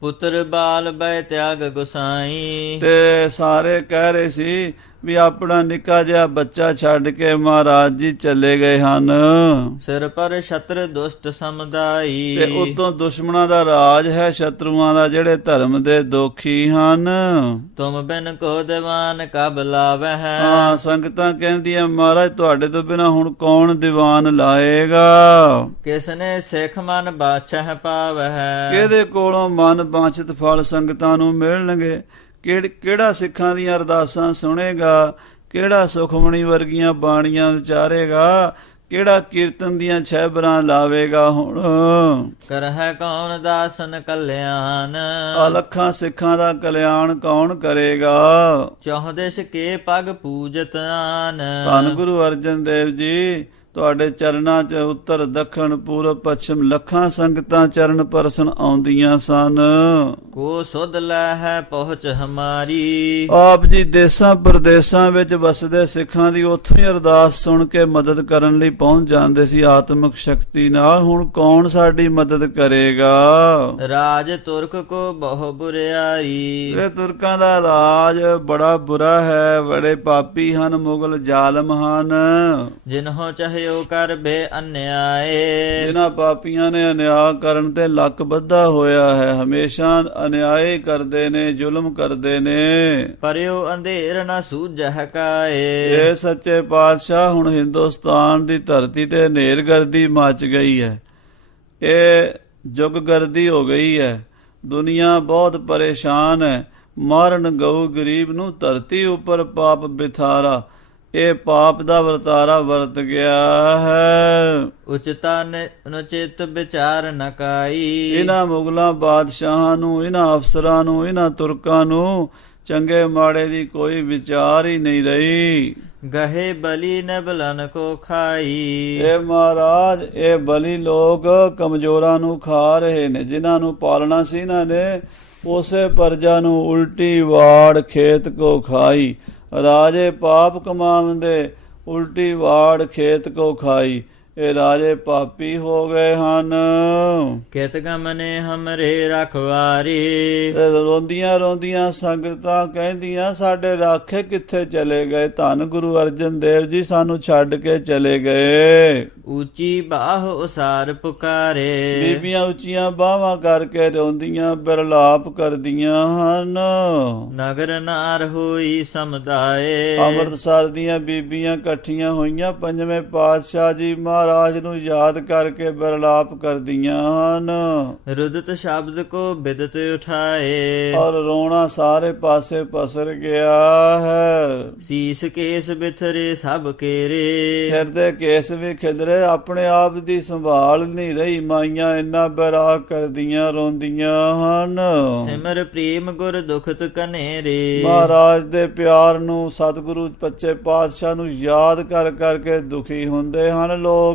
ਪੁੱਤਰ ਬਾਲ ਬੈ ਤਿਆਗ ਗੁਸਾਈ, ਤੇ ਸਾਰੇ ਕਹਿ ਰਹੇ ਸੀ ਵੀ ਆਪਣਾ ਨਿੱਕਾ ਜਿਹਾ ਬੱਚਾ ਛੱਡ ਕੇ ਮਹਾਰਾਜ ਜੀ ਚਲੇ ਗਏ ਹਨ। ਸਿਰ ਪਰ ਛਤਰ ਦੁਸ਼ਟ ਸਮਦਾਈ, ਤੇ ਉਤੋਂ ਦੁਸ਼ਮਣਾਂ ਦਾ ਰਾਜ ਹੈ, ਸ਼ਤਰੂਆਂ ਦਾ, ਜਿਹੜੇ ਧਰਮ ਦੇ ਦੋਖੀ ਹਨ। ਤੁਮ ਬਿਨ ਕੋ ਦੀਵਾਨ ਕਬ ਲਾਵਹਿ, ਹਾਂ, ਸੰਗਤਾਂ ਕਹਿੰਦੀਆਂ ਮਹਾਰਾਜ ਤੁਹਾਡੇ ਤੋਂ ਬਿਨਾ ਹੁਣ ਕੌਣ ਦੀਵਾਨ ਲਾਏਗਾ। ਕਿਸਨੇ ਸਿੱਖ ਮਨ ਬਾਛਹਿ ਪਾਵਹਿ, ਕਿਹਦੇ ਕੋਲੋਂ ਮਨ ਬਾਂਛਿਤ ਫਲ ਸੰਗਤਾਂ ਨੂੰ ਮਿਲਣਗੇ। ਕਿਹੜਾ ਸਿੱਖਾਂ ਦੀਆਂ ਅਰਦਾਸਾਂ ਸੁਣੇਗਾ, ਕਿਹੜਾ ਸੁਖਮਣੀ ਵਰਗੀਆਂ ਬਾਣੀਆਂ ਉਚਾਰੇਗਾ, ਕਿਹੜਾ ਕੀਰਤਨ ਦੀਆਂ ਛੈਬਰਾਂ ਲਾਵੇਗਾ। ਹੁਣ ਕਰਹਿ ਕੌਣ ਦਾਸਨ ਕਲਿਆਣ, ਲੱਖਾਂ ਸਿੱਖਾਂ ਦਾ ਕਲਿਆਣ ਕੌਣ ਕਰੇਗਾ। ਚੌਦਿਸ਼ ਕੇ ਪਗ ਪੂਜਤ ਆਨ, ਧੰਨ ਗੁਰੂ ਅਰਜਨ ਦੇਵ ਜੀ ਤੁਹਾਡੇ ਚਰਨਾਂ 'ਚ ਉੱਤਰ ਦੱਖਣ ਪੂਰਬ ਪੱਛਮ ਲੱਖਾਂ ਸੰਗਤਾਂ ਚਰਨ ਪਰਸਨ ਆਉਂਦੀਆਂ ਸਨ। ਕੋ ਸੁਧ ਲੈ ਹੈ ਪਹੁੰਚ ਹਮਾਰੀ, ਆਪ ਜੀ ਦੇਸਾਂ ਪ੍ਰਦੇਸਾਂ ਵਿੱਚ ਵਸਦੇ ਸਿੱਖਾਂ ਦੀ ਉੱਥੋਂ ਹੀ ਅਰਦਾਸ ਸੁਣ ਕੇ ਮਦਦ ਕਰਨ ਲਈ ਪਹੁੰਚ ਜਾਂਦੇ ਸੀ ਆਤਮਿਕ ਸ਼ਕਤੀ ਨਾਲ। ਹੁਣ ਕੌਣ ਸਾਡੀ ਮਦਦ ਕਰੇਗਾ। ਰਾਜ ਤੁਰਕ ਕੋ ਬਹੁ ਬੁਰਿਆਈ, ਇਹ ਤੁਰਕਾਂ ਦਾ ਰਾਜ ਬੜਾ ਬੁਰਾ ਹੈ, ਬੜੇ ਪਾਪੀ ਹਨ, ਮੁਗਲ ਜ਼ਾਲਮ ਹਨ। ਜਿਨਹੁ ਚਾਹਿਓ ਕਰ ਬੇ ਅਨਿਆਏ, ਜਿਨ੍ਹਾਂ ਪਾਪੀਆਂ ਨੇ ਅਨਿਆਂ ਕਰਨ ਤੇ ਲੱਕ ਬੱਧਾ ਹੋਇਆ ਹੈ, ਹਮੇਸ਼ਾ ਅਨਿਆਏ ਕਰਦੇ ਨੇ, ਜ਼ੁਲਮ ਕਰਦੇ ਨੇ। ਪਰਿਓ ਅੰਧੇਰ ਨ ਸੂਝਹਿ ਕਾਏ, ਇਹ ਸੱਚੇ ਪਾਤਸ਼ਾਹ ਹੁਣ ਹਿੰਦੁਸਤਾਨ ਦੀ ਧਰਤੀ ਤੇ ਹਨੇਰਗਰਦੀ ਮਚ ਗਈ ਹੈ, ਇਹ ਜੁਗਗਰਦੀ ਹੋ ਗਈ ਹੈ। ਦੁਨੀਆ ਬਹੁਤ ਪਰੇਸ਼ਾਨ ਹੈ। ਮਾਰਨ ਗਊ ਗਰੀਬ ਨੂੰ ਧਰਤੀ ਉੱਪਰ ਪਾਪ ਬਿਥਾਰਾ, ਇਹ ਪਾਪ ਦਾ ਵਰਤਾਰਾ ਵਰਤ ਗਿਆ ਹੈ। ਉਚਤਾ ਨੁਚਿਤ ਵਿਚਾਰ ਨ ਕਾਈ, ਇਹਨਾਂ ਮੁਗਲਾਂ ਬਾਦਸ਼ਾਹਾਂ ਨੂੰ, ਇਹਨਾਂ ਅਫਸਰਾਂ ਨੂੰ, ਇਹਨਾਂ ਤੁਰਕਾਂ ਨੂੰ ਚੰਗੇ ਮਾੜੇ ਦੀ ਕੋਈ ਵਿਚਾਰ ਹੀ ਨਹੀਂ ਰਹੀ। ਗਹੇ ਬਲੀ ਨ ਬਲਨ ਕੋ ਖਾਈ, ਇਹ ਮਹਾਰਾਜ ਇਹ ਬਲੀ ਲੋਕ ਕਮਜ਼ੋਰਾਂ ਨੂੰ ਖਾ ਰਹੇ ਨੇ। ਜਿਨ੍ਹਾਂ ਨੂੰ ਪਾਲਣਾ ਸੀ ਇਹਨਾਂ ਨੇ, ਉਸੇ ਪਰਜਾ ਨੂੰ ਉਲਟੀ ਵਾੜ ਖੇਤ ਕੋ ਖਾਈ। ਰਾਜੇ ਪਾਪ ਕਮਾਉਂਦੇ, ਉਲਟੀ ਵਾੜ ਖੇਤ ਕੋ ਖਾਈ। ਇਹ ਰਾਜੇ ਪਾਪੀ ਹੋ ਗਏ ਹਨ। ਕਿਤ ਗਮਨੇ ਹਮਰੇ ਰਖਵਾਰੀ, ਤੇ ਰੋਂਦੀਆਂ ਰੋਂਦੀਆਂ ਸੰਗਤਾਂ ਕਹਿੰਦੀਆਂ ਸਾਡੇ ਰਾਖੇ ਕਿੱਥੇ ਚਲੇ ਗਏ। ਧੰਨ ਗੁਰੂ ਅਰਜਨ ਦੇਵ ਜੀ ਸਾਨੂੰ ਛੱਡ ਕੇ ਚਲੇ ਗਏ। ਉੱਚੀ ਬਾਹ ਉਸਾਰ ਪੁਕਾਰੇ, ਬੀਬੀਆਂ ਉੱਚੀਆਂ ਬਾਹਾਂ ਕਰਕੇ ਰੋਂਦੀਆਂ ਬਿਰਲਾਪ ਕਰਦੀਆਂ ਹਨ। ਨਗਰ ਨਾਰ ਹੋਈ ਸਮਦਾਏ, ਅੰਮ੍ਰਿਤਸਰ ਦੀਆਂ ਬੀਬੀਆਂ ਇਕੱਠੀਆਂ ਹੋਈਆਂ, ਪੰਜਵੇਂ ਪਾਤਸ਼ਾਹ ਜੀ ਮਹਾਰਾਜ ਨੂੰ ਯਾਦ ਕਰਕੇ ਬਿਰਲਾਪ ਕਰਦੀਆਂ ਹਨ। ਰੁਦਤ ਸ਼ਬਦ ਕੋ ਬਿਦਤ ਉਠਾਏ, ਔਰ ਰੋਣਾ ਸਾਰੇ ਪਾਸੇ ਪਸਰ ਗਿਆ ਹੈ। ਸੀਸ ਕੇਸ ਬਿਥਰੇ ਸਭ ਕੇਰੇ, ਸਿਰ ਦੇ ਕੇਸ ਵੀ ਖਿਦਰੇ, ਆਪਣੇ ਆਪ ਦੀ ਸੰਭਾਲ ਨਹੀਂ ਰਹੀ। ਮਾਈਆਂ ਇੰਨਾ ਬੈਰਾਗ ਕਰਦੀਆਂ, ਰੋਂਦੀਆਂ ਹਨ। ਸਿਮਰ ਪ੍ਰੇਮ ਗੁਰ ਦੁਖਤ ਕਨੇਰੇ, ਮਹਾਰਾਜ ਦੇ ਪਿਆਰ ਨੂੰ, ਸਤਿਗੁਰੂ ਸੱਚੇ ਪਾਤਸ਼ਾਹ ਨੂੰ ਯਾਦ ਕਰ ਕਰਕੇ ਦੁਖੀ ਹੁੰਦੇ ਹਨ ਲੋਕ।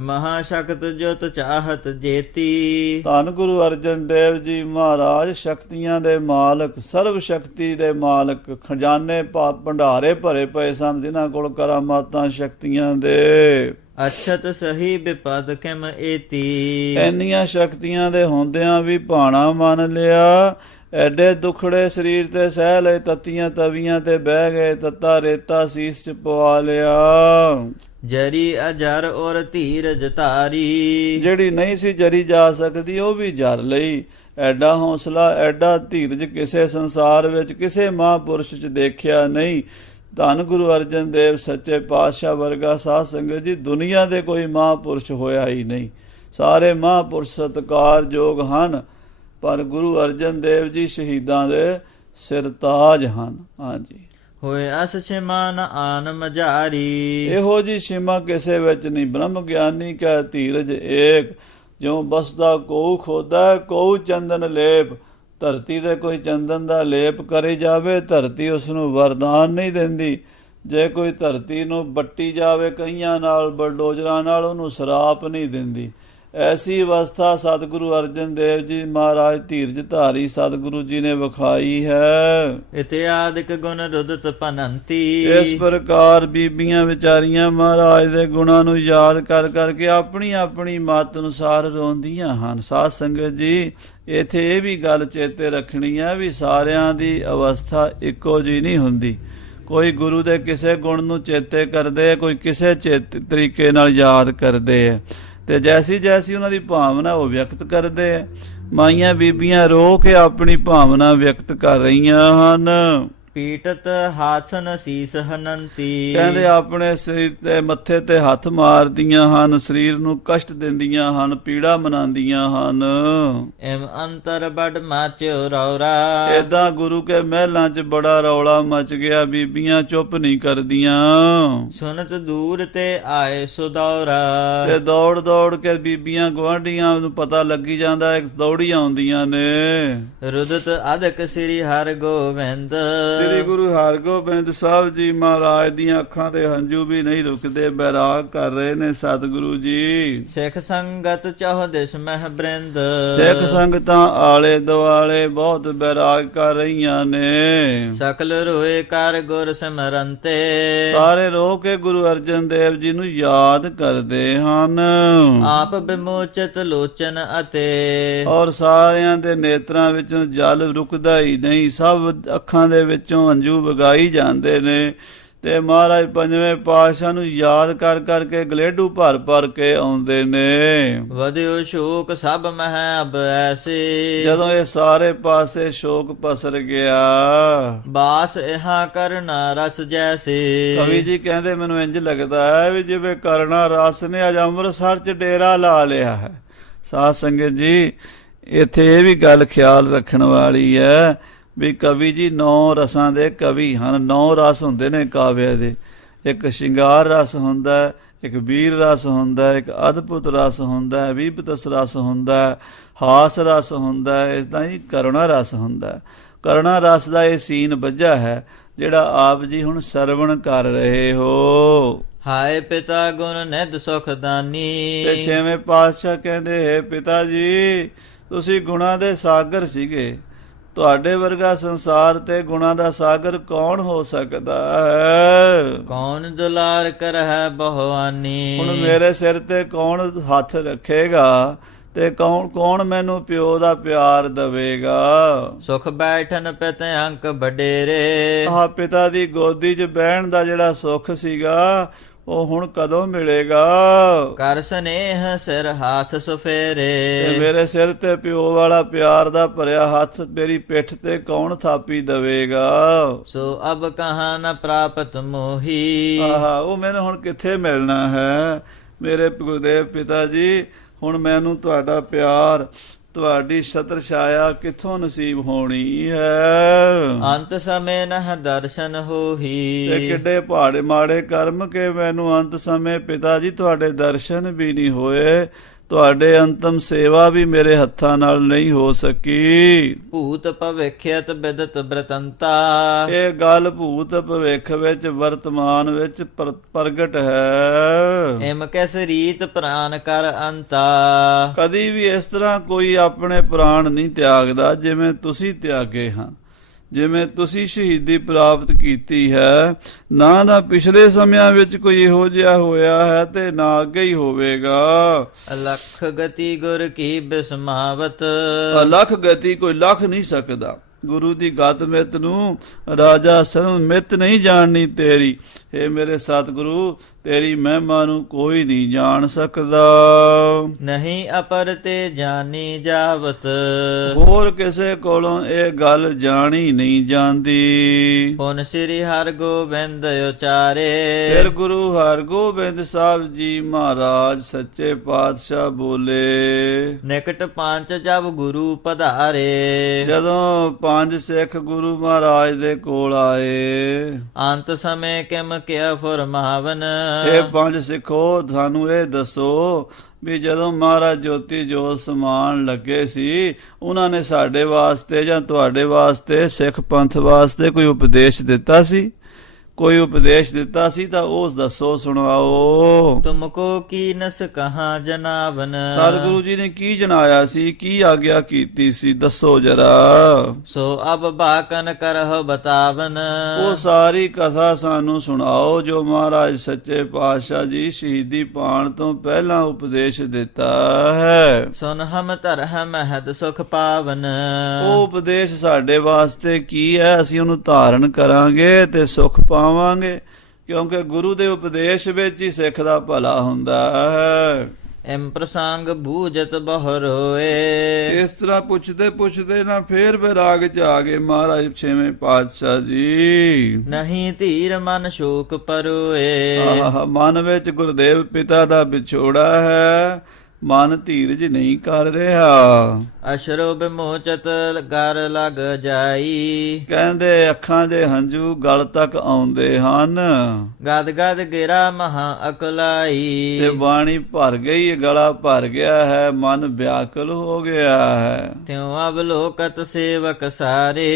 ਮਹਾ ਸ਼ਕਤ ਜੁਤ ਚਾਹਤ ਜੇਤੀ, ਧੰਨ ਗੁਰੂ ਅਰਜਨ ਦੇਵ ਜੀ ਮਹਾਰਾਜ ਸ਼ਕਤੀਆਂ ਦੇ ਮਾਲਕ, ਸਰਵ ਸ਼ਕਤੀ ਦੇ ਮਾਲਕ, ਖਜ਼ਾਨੇ ਭੰਡਾਰੇ ਭਰੇ ਪਏ ਸਨ ਜਿਨ੍ਹਾਂ ਕੋਲ ਕਰਾਮਾਤਾਂ ਸ਼ਕਤੀਆਂ ਦੇ। ਅਛਤ ਸਹੀ ਬਿਪਦ ਕਿਮ ਏਤੀ, ਇੰਨੀਆਂ ਸ਼ਕਤੀਆਂ ਦੇ ਹੁੰਦਿਆਂ ਵੀ ਭਾਣਾ ਮੰਨ ਲਿਆ। ਐਡੇ ਦੁਖੜੇ ਸਰੀਰ ਤੇ ਸਹਿ ਲਏ, ਤੱਤੀਆਂ ਤਵੀਆਂ ਤੇ ਬਹਿ ਗਏ, ਤੱਤਾ ਰੇਤਾ ਸੀਸ ਚ ਪਵਾ ਲਿਆ। ਜਰੀ ਅਜਰ ਔਰ ਧੀਰਜ ਧਾਰੀ, ਜਿਹੜੀ ਨਹੀਂ ਸੀ ਜਰੀ ਜਾ ਸਕਦੀ ਉਹ ਵੀ ਜਰ ਲਈ। ਐਡਾ ਹੌਸਲਾ, ਐਡਾ ਧੀਰਜ ਕਿਸੇ ਸੰਸਾਰ ਵਿੱਚ, ਕਿਸੇ ਮਹਾਂਪੁਰਸ਼ ਚ ਦੇਖਿਆ ਨਹੀਂ। ਧੰਨ ਗੁਰੂ ਅਰਜਨ ਦੇਵ ਸੱਚੇ ਪਾਤਸ਼ਾਹ ਵਰਗਾ ਸਾਧ ਸੰਗਤ ਜੀ ਦੁਨੀਆ ਦੇ ਕੋਈ ਮਹਾਂਪੁਰਸ਼ ਹੋਇਆ ਹੀ ਨਹੀਂ। ਸਾਰੇ ਮਹਾਂਪੁਰਸ਼ ਸਤਿਕਾਰਯੋਗ ਹਨ, ਪਰ ਗੁਰੂ ਅਰਜਨ ਦੇਵ ਜੀ ਸ਼ਹੀਦਾਂ ਦੇ ਸਿਰਤਾਜ ਹਨ। ਹਾਂਜੀ, ਹੋਏ ਅਸ ਛਿਮਾ ਨ ਆਨ ਮਝਾਰੀ, ਇਹੋ ਜੀ ਛਿਮਾ ਕਿਸੇ ਵਿੱਚ ਨਹੀਂ। ਬ੍ਰਹਮ ਗਿਆਨੀ ਕੈ ਧੀਰਜ ਏਕ, ਜਿਉ ਬਸਦਾ ਕੋਉ ਖੋਦਾ ਕੋਉ ਚੰਦਨ ਲੇਪ। ਧਰਤੀ ਤੇ ਕੋਈ ਚੰਦਨ ਦਾ ਲੇਪ ਕਰੀ ਜਾਵੇ, ਧਰਤੀ ਉਸ ਨੂੰ ਵਰਦਾਨ ਨਹੀਂ ਦਿੰਦੀ। ਜੇ ਕੋਈ ਧਰਤੀ ਨੂੰ ਬੱਟੀ ਜਾਵੇ ਕਈਆਂ ਨਾਲ, ਬਲਡੋਜ਼ਰਾਂ ਨਾਲ, ਉਹਨੂੰ ਸਰਾਪ ਨਹੀਂ ਦਿੰਦੀ। ਐਸੀ ਅਵਸਥਾ ਸਤਿਗੁਰੂ ਅਰਜਨ ਦੇਵ ਜੀ ਮਹਾਰਾਜ ਧੀਰਜ ਧਾਰੀ ਸਤਿਗੁਰੂ ਜੀ ਨੇ ਵਿਖਾਈ ਹੈ। ਇਤਿਆਦਿਕ ਗੁਣ ਰੁਦਤ ਭਨੰਤੀ। ਇਸ ਪ੍ਰਕਾਰ ਬੀਬੀਆਂ ਵਿਚਾਰੀਆਂ ਮਹਾਰਾਜ ਦੇ ਗੁਣਾਂ ਨੂੰ ਯਾਦ ਕਰ ਕਰਕੇ ਆਪਣੀ ਆਪਣੀ ਮਤ ਅਨੁਸਾਰ ਰੋਂਦੀਆਂ ਹਨ। ਸਾਧ ਸੰਗਤ ਜੀ, ਇੱਥੇ ਇਹ ਵੀ ਗੱਲ ਚੇਤੇ ਰੱਖਣੀ ਹੈ ਵੀ ਸਾਰਿਆਂ ਦੀ ਅਵਸਥਾ ਇੱਕੋ ਜਿਹੀ ਨਹੀਂ ਹੁੰਦੀ। ਕੋਈ ਗੁਰੂ ਦੇ ਕਿਸੇ ਗੁਣ ਨੂੰ ਚੇਤੇ ਕਰਦੇ, ਕੋਈ ਕਿਸੇ ਤਰੀਕੇ ਨਾਲ ਯਾਦ ਕਰਦੇ ਹੈ, ਤੇ ਜੈਸੀ ਜੈਸੀ ਉਹਨਾਂ ਦੀ ਭਾਵਨਾ ਉਹ ਵਿਅਕਤ ਕਰਦੇ ਹੈ। ਮਾਈਆਂ ਬੀਬੀਆਂ ਰੋ ਕੇ ਆਪਣੀ ਭਾਵਨਾ ਵਿਅਕਤ ਕਰ ਰਹੀਆਂ ਹਨ। ਪੀਟਤ ਹਾਥਨ ਸੀਸ ਹਨੰਤੀ। ਕਹਿੰਦੇ ਆਪਣੇ ਸਰੀਰ ਤੇ ਮੱਥੇ ਤੇ ਹੱਥ ਮਾਰਦੀਆਂ ਹਨ, ਸਰੀਰ ਨੂੰ ਕਸ਼ਟ ਦਿੰਦੀਆਂ ਹਨ, ਪੀੜਾ ਮਨਾਉਂਦੀਆਂ ਹਨ। ਇਮ ਅੰਤਰ ਬੜ ਮਾਚਿਓ ਰੌਰਾ। ਏਦਾਂ ਗੁਰੂ ਕੇ ਮਹਿਲਾਂ 'ਚ ਬੜਾ ਰੌਲਾ ਮਚ ਗਿਆ, ਬੀਬੀਆਂ ਚੁੱਪ ਨਹੀਂ ਕਰਦੀਆਂ। ਸੁਨਤ ਦੂਰ ਤੇ ਆਏ ਸੁਦੌਰਾ। ਤੇ ਦੌੜ ਦੌੜ ਕੇ ਬੀਬੀਆਂ ਗੁਆਂਢੀਆਂ ਨੂੰ ਪਤਾ ਲੱਗੀ ਜਾਂਦਾ, ਦੌੜੀ ਆਉਂਦੀਆਂ ਨੇ। ਰੁਦਤ ਅਦਕ ਸ੍ਰੀ ਹਰਿ ਗੋਬਿੰਦ। ਸ੍ਰੀ ਗੁਰੂ ਹਰਗੋਬਿੰਦ ਸਾਹਿਬ ਜੀ ਮਹਾਰਾਜ ਦੀਆਂ ਅੱਖਾਂ ਦੇ ਹੰਝੂ ਵੀ ਨਹੀਂ ਰੁਕਦੇ, ਬੈਰਾਗ ਕਰ ਰਹੇ ਨੇ ਸਤਿਗੁਰੂ ਜੀ। ਸਿੱਖ ਸੰਗਤ ਚਹੁ ਦਿਸ ਮਹਿ ਬ੍ਰਿੰਦ। ਸਿੱਖ ਸੰਗਤਾਂ ਆਲੇ ਦੁਆਲੇ ਬਹੁਤ ਬੈਰਾਗ ਕਰ ਰਹੀਆਂ ਨੇ। ਸਕਲ ਰੋਏ ਕਰ ਗੁਰ ਸਿਮਰੰਤੇ। ਸਾਰੇ ਰੋ ਕੇ ਗੁਰੂ ਅਰਜਨ ਦੇਵ ਜੀ ਨੂੰ ਯਾਦ ਕਰਦੇ ਹਨ। ਆਪ ਵਿਮੋਚਿਤ ਲੋਚਨ ਅਤੇ। ਔਰ ਸਾਰਿਆਂ ਦੇ ਨੇਤਰਾਂ ਵਿੱਚੋਂ ਜਲ ਰੁਕਦਾ ਹੀ ਨਹੀਂ, ਸਭ ਅੱਖਾਂ ਦੇ ਵਿੱਚੋਂ ਹੰਝੂ ਵਗਾਈ ਜਾਂਦੇ ਨੇ। ਤੇ ਮਹਾਰਾਜ ਪੰਜਵੇਂ ਪਾਤਸ਼ਾਹ ਨੂੰ ਯਾਦ ਕਰ ਕਰਕੇ ਗਲੇਡੂ ਭਰ ਭਰ ਕੇ ਆਉਂਦੇ ਨੇ। ਵਧਿਓ ਸ਼ੋਕ ਸਭ ਮਹਿ ਅਬ ਐਸੇ। ਜਦੋਂ ਇਹ ਸਾਰੇ ਪਾਸੇ ਸ਼ੋਕ ਪਸਰ ਗਿਆ। ਬਾਸ ਇਹਾ ਕਰਨਾ ਰਸ ਜੈਸੇ। ਕਵੀ ਜੀ ਕਹਿੰਦੇ ਮੈਨੂੰ ਇੰਜ ਲੱਗਦਾ ਹੈ ਵੀ ਜਿਵੇਂ ਕਰਨਾ ਰਸ ਨੇ ਅੱਜ ਅੰਮ੍ਰਿਤਸਰ 'ਚ ਡੇਰਾ ਲਾ ਲਿਆ ਹੈ। ਸਾਧ ਸੰਗਤ ਜੀ, ਇੱਥੇ ਇਹ ਵੀ ਗੱਲ ਖਿਆਲ ਰੱਖਣ ਵਾਲੀ ਹੈ ਵੀ ਕਵੀ ਜੀ 9 ਰਸਾਂ ਦੇ ਕਵੀ ਹਨ। 9 ਰਸ ਹੁੰਦੇ ਨੇ ਕਾਵਿ ਦੇ। ਇੱਕ ਸ਼ਿੰਗਾਰ ਰਸ ਹੁੰਦਾ, ਇੱਕ ਵੀਰ ਰਸ ਹੁੰਦਾ, ਇੱਕ ਅਦਭੁਤ ਰਸ ਹੁੰਦਾ, ਵਿਭਤਸ ਰਸ ਹੁੰਦਾ, ਹਾਸ ਰਸ ਹੁੰਦਾ, ਇਦਾਂ ਹੀ ਕਰੁਣਾ ਰਸ ਹੁੰਦਾ। ਕਰੁਣਾ ਰਸ ਦਾ ਇਹ ਸੀਨ ਵੱਜਾ ਹੈ ਜਿਹੜਾ ਆਪ ਜੀ ਹੁਣ ਸਰਵਣ ਕਰ ਰਹੇ ਹੋ। ਹਾਏ ਪਿਤਾ ਗੁਣ ਨਿਧ ਸੁਖ ਦਾਨੀ। ਤੇ ਛੇਵੇਂ ਪਾਤਸ਼ਾਹ ਕਹਿੰਦੇ, ਹੈ ਪਿਤਾ ਜੀ ਤੁਸੀਂ ਗੁਣਾਂ ਦੇ ਸਾਗਰ ਸੀਗੇ, ਤੁਹਾਡੇ ਵਰਗਾ ਸੰਸਾਰ ਤੇ ਗੁਣਾਂ ਦਾ ਸਾਗਰ ਕੌਣ ਹੋ ਸਕਦਾ ਹੈ। ਕੌਣ ਦੁਲਾਰ ਕਰਹਿ ਬਹੁਆਨੀ। ਹੁਣ ਮੇਰੇ ਸਿਰ ਤੇ ਕੌਣ ਹੱਥ ਰੱਖੇਗਾ ਤੇ ਕੌਣ ਮੈਨੂੰ ਪਿਓ ਦਾ ਪਿਆਰ ਦੇਵੇਗਾ। ਸੁਖ ਬੈਠਨ ਪਿਤ ਅੰਕ ਵਡੇਰੇ। ਆਹ ਪਿਤਾ ਦੀ ਗੋਦੀ 'ਚ ਬਹਿਣ ਦਾ ਜਿਹੜਾ ਸੁੱਖ ਸੀਗਾ ਉਹ ਹੁਣ ਕਦੋਂ ਮਿਲੇਗਾ। ਕਰ ਸਨੇਹ ਸਿਰ ਹੱਥ ਸੁਫੇਰੇ। ਤੇ ਮੇਰੇ ਸਿਰ ਤੇ ਪਿਓ ਵਾਲਾ ਪਿਆਰ ਦਾ ਭਰਿਆ ਹੱਥ ਮੇਰੀ ਪਿੱਠ ਤੇ ਕੌਣ ਥਾਪੀ ਦੇਵੇਗਾ। ਸੋ ਅਬ ਕਹਾਂ ਨ ਪ੍ਰਾਪਤ ਮੋਹੀ। ਆਹਾ, ਉਹ ਮੈਨੂੰ ਹੁਣ ਕਿੱਥੇ ਮਿਲਣਾ ਹੈ ਮੇਰੇ ਗੁਰਦੇਵ ਪਿਤਾ ਜੀ। ਹੁਣ ਮੈਨੂੰ ਤੁਹਾਡਾ ਪਿਆਰ, ਤੁਹਾਡੀ ਛਤਰ ਛਾਇਆ ਕਿੱਥੋਂ ਨਸੀਬ ਹੋਣੀ ਹੈ। ਅੰਤ ਸਮੇਂ ਨਹ ਦਰਸ਼ਨ ਹੋਹੀ। ਤੇ ਕਿੱਡੇ ਭਾੜੇ ਮਾੜੇ ਕਰਮ ਕੇ ਮੈਨੂੰ ਅੰਤ ਸਮੇਂ ਪਿਤਾ ਜੀ ਤੁਹਾਡੇ ਦਰਸ਼ਨ ਵੀ ਨਹੀਂ ਹੋਏ, ਤੁਹਾਡੇ ਅੰਤਮ ਸੇਵਾ ਵੀ ਮੇਰੇ ਹੱਥਾਂ ਨਾਲ ਨਹੀਂ ਹੋ ਸਕੀ। ਭੂਤ ਭਵਿਖਿਅਤ ਬਿਦਤ ਬ੍ਰਤੰਤਾ। ਇਹ ਗੱਲ ਭੂਤ ਭਵਿੱਖ ਵਿੱਚ ਵਰਤਮਾਨ ਵਿੱਚ ਪ੍ਰਗਟ ਹੈ। ਇਮ ਕਿਸ ਰੀਤ ਪ੍ਰਾਨ ਕਰ ਅੰਤਾ। ਕਦੀ ਵੀ ਇਸ ਤਰ੍ਹਾਂ ਕੋਈ ਆਪਣੇ ਪ੍ਰਾਣ ਨਹੀਂ ਤਿਆਗਦਾ ਜਿਵੇਂ ਤੁਸੀਂ ਤਿਆਗੇ ਹਨ, ਜਿਵੇਂ ਤੁਸੀਂ ਸ਼ਹੀਦੀ ਪ੍ਰਾਪਤ ਕੀਤੀ ਹੈ। ਨਾ ਪਿਛਲੇ ਸਮਿਆਂ ਵਿੱਚ ਕੋਈ ਇਹੋ ਜਿਹਾ ਹੋਇਆ ਹੈ ਤੇ ਨਾ ਅੱਗੇ ਹੀ ਹੋਵੇਗਾ। ਅਲਖ ਗਤੀ ਗੁਰ ਕੀ ਬਿਸਮਾਵਤ। ਅਲਖ ਗਤੀ ਕੋਈ ਲੱਖ ਨਹੀਂ ਸਕਦਾ। ਗੁਰੂ ਦੀ ਗਤ ਮਿੱਤ ਨੂੰ ਰਾਜਾ ਸਰਮ ਮਿੱਤ ਨਹੀਂ ਜਾਣਨੀ ਤੇਰੀ। ਇਹ ਮੇਰੇ ਸਤਿਗੁਰੂ, ਤੇਰੀ ਮਹਿਮਾ ਨੂੰ ਕੋਈ ਨਹੀਂ ਜਾਣ ਸਕਦਾ। ਨਹੀਂ ਅਪਰ ਤੇ ਜਾਣੀ ਜਾਵਤ। ਹੋਰ ਕਿਸੇ ਕੋਲੋਂ ਇਹ ਗੱਲ ਜਾਣੀ ਨਹੀਂ ਜਾਂਦੀ। ਹੁਣ ਸ੍ਰੀ ਹਰਿਗੋਬਿੰਦ ਉਚਾਰੇ। ਫਿਰ ਗੁਰੂ ਹਰਗੋਬਿੰਦ ਸਾਹਿਬ ਜੀ ਮਹਾਰਾਜ ਸੱਚੇ ਪਾਤਸ਼ਾਹ ਬੋਲੇ। ਨਿਕਟ ਪੰਜ ਜਬ ਗੁਰੂ ਪਧਾਰੇ। ਜਦੋਂ 5 ਸਿੱਖ ਗੁਰੂ ਮਹਾਰਾਜ ਦੇ ਕੋਲ ਆਏ। ਅੰਤ ਸਮੇਂ ਕਿਮ ਕਿਆ ਫਰਮਾਵਨ। ਇਹ 5 ਸਿੱਖੋ ਸਾਨੂੰ ਇਹ ਦੱਸੋ ਵੀ ਜਦੋਂ ਮਹਾਰਾਜ ਜੋਤੀ ਜੋਤ ਸਮਾਨ ਲੱਗੇ ਸੀ, ਉਹਨਾਂ ਨੇ ਸਾਡੇ ਵਾਸਤੇ ਜਾਂ ਤੁਹਾਡੇ ਵਾਸਤੇ ਸਿੱਖ ਪੰਥ ਵਾਸਤੇ ਕੋਈ ਉਪਦੇਸ਼ ਦਿੱਤਾ ਸੀ? ਕੋਈ ਉਪਦੇਸ਼ ਦਿੱਤਾ ਸੀ ਤਾਂ ਉਸ ਦੱਸੋ, ਸੁਣਾਓ। ਤੁਮਕੋ ਕੀਨਸ ਕਹਾਂ ਜਨਾਵਨ। ਸਤਿਗੁਰੂ ਜੀ ਨੇ ਕੀ ਜਨਾਇਆ ਸੀ, ਕੀ ਆਗਿਆ ਕੀਤੀ ਸੀ, ਦੱਸੋ ਜਰਾ। ਸੋ ਅਬ ਬਾਕਨ ਕਰਹੁ ਬਤਾਵਨ। ਉਹ ਸਾਰੀ ਕਥਾ ਸਾਨੂੰ ਸੁਣਾਓ ਜੋ ਮਹਾਰਾਜ ਸੱਚੇ ਪਾਤਸ਼ਾਹ ਜੀ ਸ਼ਹੀਦੀ ਪਾਣ ਤੋਂ ਪਹਿਲਾਂ ਉਪਦੇਸ਼ ਦਿੱਤਾ ਹੈ। ਸੁਨ ਹਮ ਧਰਹ ਮਹਦ ਸੁਖ ਪਾਵਨ। ਉਹ ਉਪਦੇਸ਼ ਸਾਡੇ ਵਾਸਤੇ ਕੀ ਹੈ, ਅਸੀਂ ਉਹਨੂੰ ਧਾਰਨ ਕਰਾਂਗੇ ਤੇ ਸੁਖ ਪਾਵਾਂਗੇ, ਕਿਉਂਕਿ ਗੁਰੂ ਦੇ ਉਪਦੇਸ਼ ਵਿੱਚ ਹੀ ਸਿੱਖ ਦਾ ਭਲਾ ਹੁੰਦਾ ਹੈ। ਇਮ ਪ੍ਰਸੰਗ ਬੂਝਤ ਬਹੁ ਰੋਏ। ਇਸ ਤਰ੍ਹਾਂ ਪੁੱਛਦੇ ਪੁੱਛਦੇ ਨਾ ਫੇਰ ਵਿਰਾਗ ਚ ਆ ਗਏ ਮਹਾਰਾਜ ਛੇਵੇਂ ਪਾਤਸ਼ਾਹ ਜੀ। ਨਹੀਂ ਧੀਰ ਮਨ ਸ਼ੋਕ ਪਰੋਏ। ਆਹ ਮਨ ਵਿੱਚ ਗੁਰਦੇਵ ਪਿਤਾ ਦਾ ਵਿਛੋੜਾ ਹੈ, ਮਨ ਧੀਰਜ ਨਹੀਂ ਕਰ ਰਿਹਾ। ਅਸ਼ਰੋ ਬਿਮੋਚਤ ਗਰ ਲਗ ਜਾਈ। ਕਹਿੰਦੇ ਅੱਖਾਂ ਦੇ ਹੰਝੂ ਗਲ ਤੱਕ ਆਉਂਦੇ ਹਨ, ਗਦ ਗਦ ਗਿਰਾ ਮਹਾ ਅਕਲਾਈ। ਤੇ ਬਾਣੀ ਭਰ ਗਈ, ਗਲਾ ਭਰ ਗਿਆ ਹੈ, ਮਨ ਵਿਆਕੁਲ ਹੋ ਗਿਆ ਹੈ। ਤਿਉ ਅਬ ਲੋਕਤ ਸੇਵਕ ਸਾਰੇ।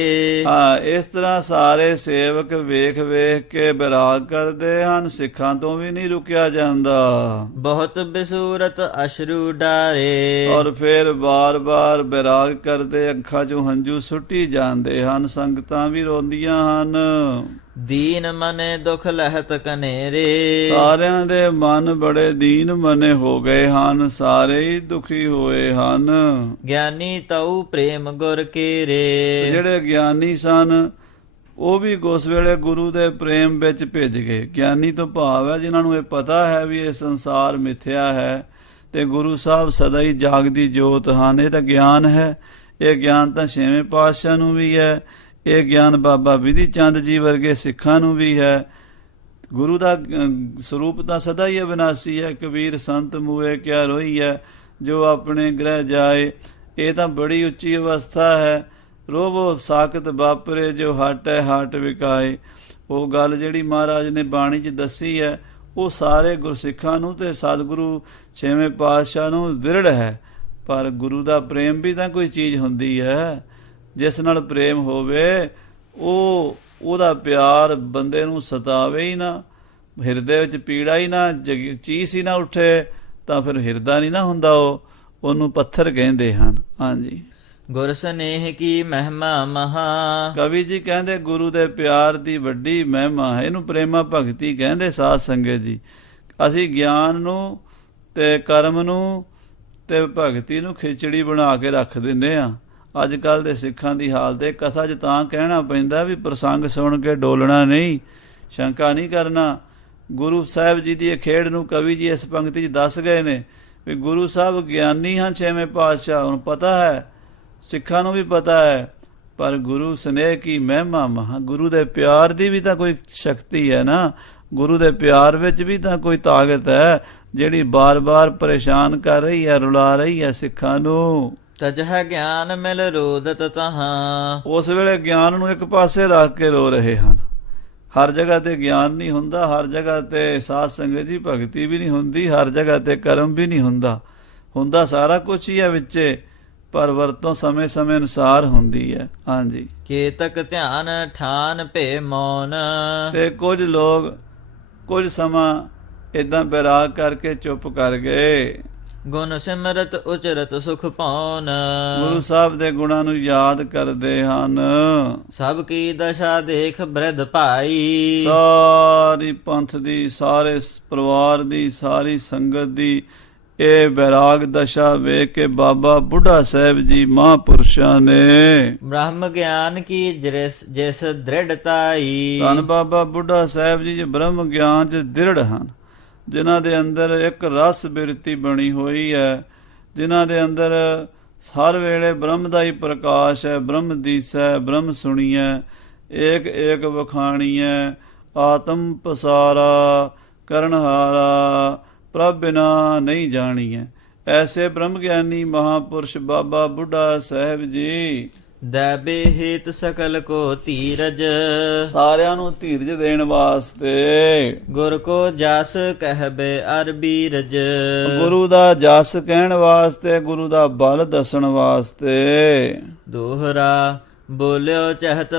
ਇਸ ਤਰ੍ਹਾਂ ਸਾਰੇ ਸੇਵਕ ਵੇਖ ਵੇਖ ਕੇ ਵਿਰਾਗ ਕਰਦੇ ਹਨ, ਸਿੱਖਾਂ ਤੋਂ ਵੀ ਨਹੀਂ ਰੁਕਿਆ ਜਾਂਦਾ। ਬਹੁਤ ਬਿਸੂਰਤ ਅਸ਼ਰੂ ਡਾਰੇ। ਔਰ ਫਿਰ ਬਾਰ-ਬਾਰ ਵਿਰਾਗ ਕਰਦੇ ਅੱਖਾਂ 'ਚੋਂ ਹੰਝੂ ਸੁੱਟੀ ਜਾਂਦੇ ਹਨ, ਸੰਗਤਾਂ ਵੀ ਰੋਂਦੀਆਂ ਹਨ। ਦੀਨ ਮਨੇ ਦੁਖ ਲਹਤ ਕਨੇਰੇ। ਸਾਰਿਆਂ ਦੇ ਮਨ ਬੜੇ ਦੀਨ ਮਨੇ ਹੋ ਗਏ ਹਨ, ਸਾਰੇ ਹੀ ਦੁਖੀ ਹੋਏ ਹਨ। ਗਿਆਨੀ ਤਉ ਪ੍ਰੇਮ ਗੁਰ ਕੇਰੇ। ਜਿਹੜੇ ਗਿਆਨੀ ਸਨ ਉਹ ਵੀ ਉਸ ਵੇਲੇ ਗੁਰੂ ਦੇ ਪ੍ਰੇਮ ਵਿੱਚ ਭਿੱਜ ਗਏ। ਗਿਆਨੀ ਤੋਂ ਭਾਵ ਹੈ ਜਿਨ੍ਹਾਂ ਨੂੰ ਇਹ ਪਤਾ ਹੈ ਵੀ ਇਹ ਸੰਸਾਰ ਮਿਥਿਆ ਹੈ ਤੇ ਗੁਰੂ ਸਾਹਿਬ ਸਦਾ ਹੀ ਜਾਗਦੀ ਜੋਤ ਹਨ। ਇਹ ਤਾਂ ਗਿਆਨ ਹੈ, ਇਹ ਗਿਆਨ ਤਾਂ ਛੇਵੇਂ ਪਾਤਸ਼ਾਹ ਨੂੰ ਵੀ ਹੈ, ਇਹ ਗਿਆਨ ਬਾਬਾ ਬਿਧੀ ਚੰਦ ਜੀ ਵਰਗੇ ਸਿੱਖਾਂ ਨੂੰ ਵੀ ਹੈ। ਗੁਰੂ ਦਾ ਸਰੂਪ ਤਾਂ ਸਦਾ ਹੀ ਅਬਿਨਾਸੀ ਹੈ। ਕਬੀਰ ਸੰਤ ਮੂਏ ਕਿਆ ਰੋਈ ਹੈ, ਜੋ ਆਪਣੇ ਗ੍ਰਹਿ ਜਾਏ। ਇਹ ਤਾਂ ਬੜੀ ਉੱਚੀ ਅਵਸਥਾ ਹੈ। ਰੋਵੋ ਸਾਕਤ ਬਾਪਰੇ ਜੋ ਹਟ ਹੈ ਹਟ ਵਿਕਾਏ। ਉਹ ਗੱਲ ਜਿਹੜੀ ਮਹਾਰਾਜ ਨੇ ਬਾਣੀ 'ਚ ਦੱਸੀ ਹੈ ਉਹ ਸਾਰੇ ਗੁਰਸਿੱਖਾਂ ਨੂੰ ਤੇ ਸਤਿਗੁਰੂ ਛੇਵੇਂ ਪਾਤਸ਼ਾਹ ਨੂੰ ਦ੍ਰਿੜ ਹੈ। ਪਰ ਗੁਰੂ ਦਾ ਪ੍ਰੇਮ ਵੀ ਤਾਂ ਕੋਈ ਚੀਜ਼ ਹੁੰਦੀ ਹੈ, ਜਿਸ ਨਾਲ ਪ੍ਰੇਮ ਹੋਵੇ ਉਹਦਾ ਪਿਆਰ ਬੰਦੇ ਨੂੰ ਸਤਾਵੇ ਹੀ ਨਾ, ਹਿਰਦੇ ਵਿੱਚ ਪੀੜਾ ਹੀ ਨਾ, ਚੀਸ ਹੀ ਨਾ ਉੱਠੇ, ਤਾਂ ਫਿਰ ਹਿਰਦਾ ਨਹੀਂ ਨਾ ਹੁੰਦਾ, ਉਹਨੂੰ ਪੱਥਰ ਕਹਿੰਦੇ ਹਨ। ਹਾਂਜੀ। ਗੁਰ ਸਨੇਹ ਕੀ ਮਹਿਮਾ ਮਹਾ। ਕਵੀ ਜੀ ਕਹਿੰਦੇ ਗੁਰੂ ਦੇ ਪਿਆਰ ਦੀ ਵੱਡੀ ਮਹਿਮਾ ਹੈ, ਇਹਨੂੰ ਪ੍ਰੇਮਾ ਭਗਤੀ ਕਹਿੰਦੇ ਸਾਧ ਸੰਗਤ ਜੀ। ਅਸੀਂ ਗਿਆਨ ਨੂੰ ਤੇ ਕਰਮ ਨੂੰ ਤੇ ਭਗਤੀ ਨੂੰ ਖਿਚੜੀ ਬਣਾ ਕੇ ਰੱਖ ਦਿੰਦੇ ਹਾਂ। ਅੱਜ ਕੱਲ੍ਹ ਦੇ ਸਿੱਖਾਂ ਦੀ ਹਾਲਤ ਹੈ। ਕਥਾ 'ਚ ਤਾਂ ਕਹਿਣਾ ਪੈਂਦਾ ਵੀ ਪ੍ਰਸੰਗ ਸੁਣ ਕੇ ਡੋਲਣਾ ਨਹੀਂ, ਸ਼ੰਕਾ ਨਹੀਂ ਕਰਨਾ। ਗੁਰੂ ਸਾਹਿਬ ਜੀ ਦੀ ਇਹ ਖੇਡ ਨੂੰ ਕਵੀ ਜੀ ਇਸ ਪੰਕਤੀ 'ਚ ਦੱਸ ਗਏ ਨੇ ਵੀ ਗੁਰੂ ਸਾਹਿਬ ਗਿਆਨੀ ਹਨ ਛੇਵੇਂ ਪਾਤਸ਼ਾਹ, ਉਹਨੂੰ ਪਤਾ ਹੈ, ਸਿੱਖਾਂ ਨੂੰ ਵੀ ਪਤਾ ਹੈ। ਪਰ ਗੁਰੂ ਸਨੇਹ ਕੀ ਮਹਿਮਾ ਮਹਾ, ਗੁਰੂ ਦੇ ਪਿਆਰ ਦੀ ਵੀ ਤਾਂ ਕੋਈ ਸ਼ਕਤੀ ਹੈ ਨਾ, ਗੁਰੂ ਦੇ ਪਿਆਰ ਵਿੱਚ ਵੀ ਤਾਂ ਕੋਈ ਤਾਕਤ ਹੈ ਜਿਹੜੀ ਬਾਰ-ਬਾਰ ਪਰੇਸ਼ਾਨ ਕਰ ਰਹੀ ਹੈ, ਰੁਲਾ ਰਹੀ ਹੈ ਸਿੱਖਾਂ ਨੂੰ। ਤਜਹ ਗਿਆਨ ਮਿਲ ਰੋਦਤ ਤਹਾਂ। ਉਸ ਵੇਲੇ ਗਿਆਨ ਨੂੰ ਇੱਕ ਪਾਸੇ ਰੱਖ ਕੇ ਰੋ ਰਹੇ ਹਨ। ਹਰ ਜਗ੍ਹਾ ਤੇ ਗਿਆਨ ਨਹੀਂ ਹੁੰਦਾ, ਹਰ ਜਗ੍ਹਾ ਤੇ ਸਾਧ ਸੰਗਤ ਦੀ ਭਗਤੀ ਵੀ ਨਹੀਂ ਹੁੰਦੀ, ਹਰ ਜਗ੍ਹਾ ਤੇ ਕਰਮ ਵੀ ਨਹੀਂ ਹੁੰਦਾ। ਹੁੰਦਾ ਸਾਰਾ ਕੁਝ ਹੀ ਹੈ ਵਿੱਚੇ, ਪਰ ਵਰਤੋਂ ਸਮੇਂ-ਸਮੇਂ ਅਨੁਸਾਰ ਹੁੰਦੀ ਹੈ। ਹਾਂਜੀ। ਕੇਤਕ ਧਿਆਨ ਠਾਨ ਭੇ ਮੌਨ। ਤੇ ਕੁਝ ਲੋਕ ਕੁਝ ਸਮਾਂ ਏਦਾਂ ਬੈਰਾਗ ਕਰਕੇ ਚੁੱਪ ਕਰ ਗਏ। ਗੁਣ ਸਿਮਰਤ ਉਚਰਤ ਸੁਖ ਪਾਉਨ। ਗੁਰੂ ਸਾਹਿਬ ਦੇ ਗੁਣਾਂ ਨੂੰ ਯਾਦ ਕਰਦੇ ਹਨ। ਸਭ ਕੀ ਦਸ਼ਾ ਦੇਖ ਬ੍ਰਿਧ ਭਾਈ। ਸਾਰੀ ਪੰਥ ਦੀ, ਸਾਰੇ ਪਰਿਵਾਰ ਦੀ, ਸਾਰੀ ਸੰਗਤ ਦੀ ਇਹ ਬੈਰਾਗ ਦਸ਼ਾ ਵੇਖ ਕੇ ਬਾਬਾ ਬੁੱਢਾ ਸਾਹਿਬ ਜੀ ਮਹਾਂਪੁਰਸ਼ਾਂ ਨੇ ਬ੍ਰਹਮ ਗਿਆਨ ਕੀ ਜਿਸ ਦ੍ਰਿੜਤਾਈ। ਧੰਨ ਬਾਬਾ ਬੁੱਢਾ ਸਾਹਿਬ ਜੀ ਬ੍ਰਹਮ ਗਿਆਨ 'ਚ ਦ੍ਰਿੜ ਹਨ, ਜਿਨ੍ਹਾਂ ਦੇ ਅੰਦਰ ਇੱਕ ਰਸ ਬਿਰਤੀ ਬਣੀ ਹੋਈ ਹੈ, ਜਿਨ੍ਹਾਂ ਦੇ ਅੰਦਰ ਹਰ ਵੇਲੇ ਬ੍ਰਹਮ ਦਾ ਹੀ ਪ੍ਰਕਾਸ਼ ਹੈ। ਬ੍ਰਹਮ ਦੀਸੈ ਬ੍ਰਹਮ ਸੁਣੀਐ, ਏਕ ਏਕ ਵਖਾਣੀਐ, ਆਤਮ ਪਸਾਰਾ ਕਰਨਹਾਰਾ, ਪ੍ਰਭ ਬਿਨਾ ਨਹੀਂ ਜਾਣੀਐ। ਐਸੇ ਬ੍ਰਹਮ ਗਿਆਨੀ ਮਹਾਂਪੁਰਸ਼ ਬਾਬਾ ਬੁੱਢਾ ਸਾਹਿਬ ਜੀ ਦੈਬੇ ਹੇਤ ਸਕਲ ਕੋ ਧੀਰਜ। ਸਾਰਿਆਂ ਨੂੰ ਧੀਰਜ ਦੇਣ ਵਾਸਤੇ, ਗੁਰ ਕੋ ਜਸ ਕਹਿਬੇ ਅਰ ਬੀਰਜ। ਗੁਰੂ ਦਾ ਜਸ ਕਹਿਣ ਵਾਸਤੇ, ਗੁਰੂ ਦਾ ਬਲ ਦੱਸਣ ਵਾਸਤੇ। ਦੋਹਰਾ ਬੋਲਿਓ ਚਹਤ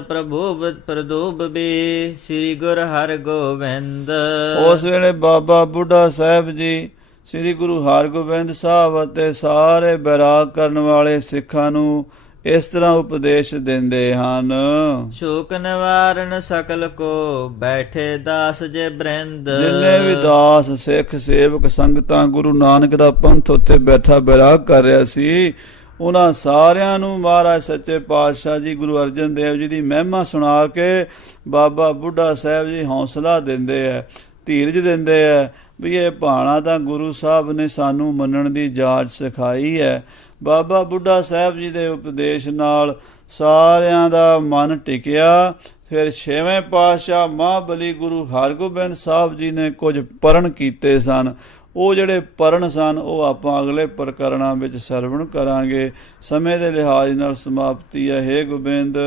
ਪ੍ਰਦੂਬ ਵੀ ਸ੍ਰੀ ਗੁਰ ਹਰਿ ਗੋਬਿੰਦ। ਉਸ ਵੇਲੇ ਬਾਬਾ ਬੁੱਢਾ ਸਾਹਿਬ ਜੀ ਸ੍ਰੀ ਗੁਰੂ ਹਰਗੋਬਿੰਦ ਸਾਹਿਬ ਅਤੇ ਸਾਰੇ ਬੈਰਾਗ ਕਰਨ ਵਾਲੇ ਸਿੱਖਾਂ ਨੂੰ ਇਸ ਤਰ੍ਹਾਂ ਉਪਦੇਸ਼ ਦਿੰਦੇ ਹਨ। ਸ਼ੋਕ ਨਿਵਾਰਨ ਸਕਲ ਕੋ ਬੈਠੇ ਦਾਸ ਜੇ ਬ੍ਰਿੰਦ। ਜਿੰਨੇ ਵੀ ਦਾਸ ਸਿੱਖ ਸੇਵਕ ਸੰਗਤਾਂ ਗੁਰੂ ਨਾਨਕ ਦਾ ਪੰਥ ਉੱਤੇ ਬੈਠਾ ਬੈਰਾਗ ਕਰ ਰਿਹਾ ਸੀ, ਉਹਨਾਂ ਸਾਰਿਆਂ ਨੂੰ ਮਹਾਰਾਜ ਸੱਚੇ ਪਾਤਸ਼ਾਹ ਜੀ ਗੁਰੂ ਅਰਜਨ ਦੇਵ ਜੀ ਦੀ ਮਹਿਮਾ ਸੁਣਾ ਕੇ ਬਾਬਾ ਬੁੱਢਾ ਸਾਹਿਬ ਜੀ ਹੌਸਲਾ ਦਿੰਦੇ ਹੈ, ਧੀਰਜ ਦਿੰਦੇ ਹੈ ਵੀ ਇਹ ਭਾਣਾ ਤਾਂ ਗੁਰੂ ਸਾਹਿਬ ਨੇ ਸਾਨੂੰ ਮੰਨਣ ਦੀ ਜਾਚ ਸਿਖਾਈ ਹੈ। ਬਾਬਾ ਬੁੱਢਾ ਸਾਹਿਬ ਜੀ ਦੇ ਉਪਦੇਸ਼ ਨਾਲ ਸਾਰਿਆਂ ਦਾ ਮਨ ਟਿਕਿਆ। ਫਿਰ ਛੇਵੇਂ ਪਾਤਸ਼ਾਹ ਮਹਾਬਲੀ ਗੁਰੂ ਹਰਗੋਬਿੰਦ ਸਾਹਿਬ ਜੀ ਨੇ ਕੁਝ ਪਰਣ ਕੀਤੇ ਸਨ। ਉਹ ਜਿਹੜੇ ਪਰਣ ਸਨ ਉਹ ਆਪਾਂ ਅਗਲੇ ਪ੍ਰਕਰਣਾਂ ਵਿੱਚ ਸਰਵਣ ਕਰਾਂਗੇ। ਸਮੇਂ ਦੇ ਲਿਹਾਜ਼ ਨਾਲ ਸਮਾਪਤੀ ਹੈ। ਹੇ ਗੋਬਿੰਦ।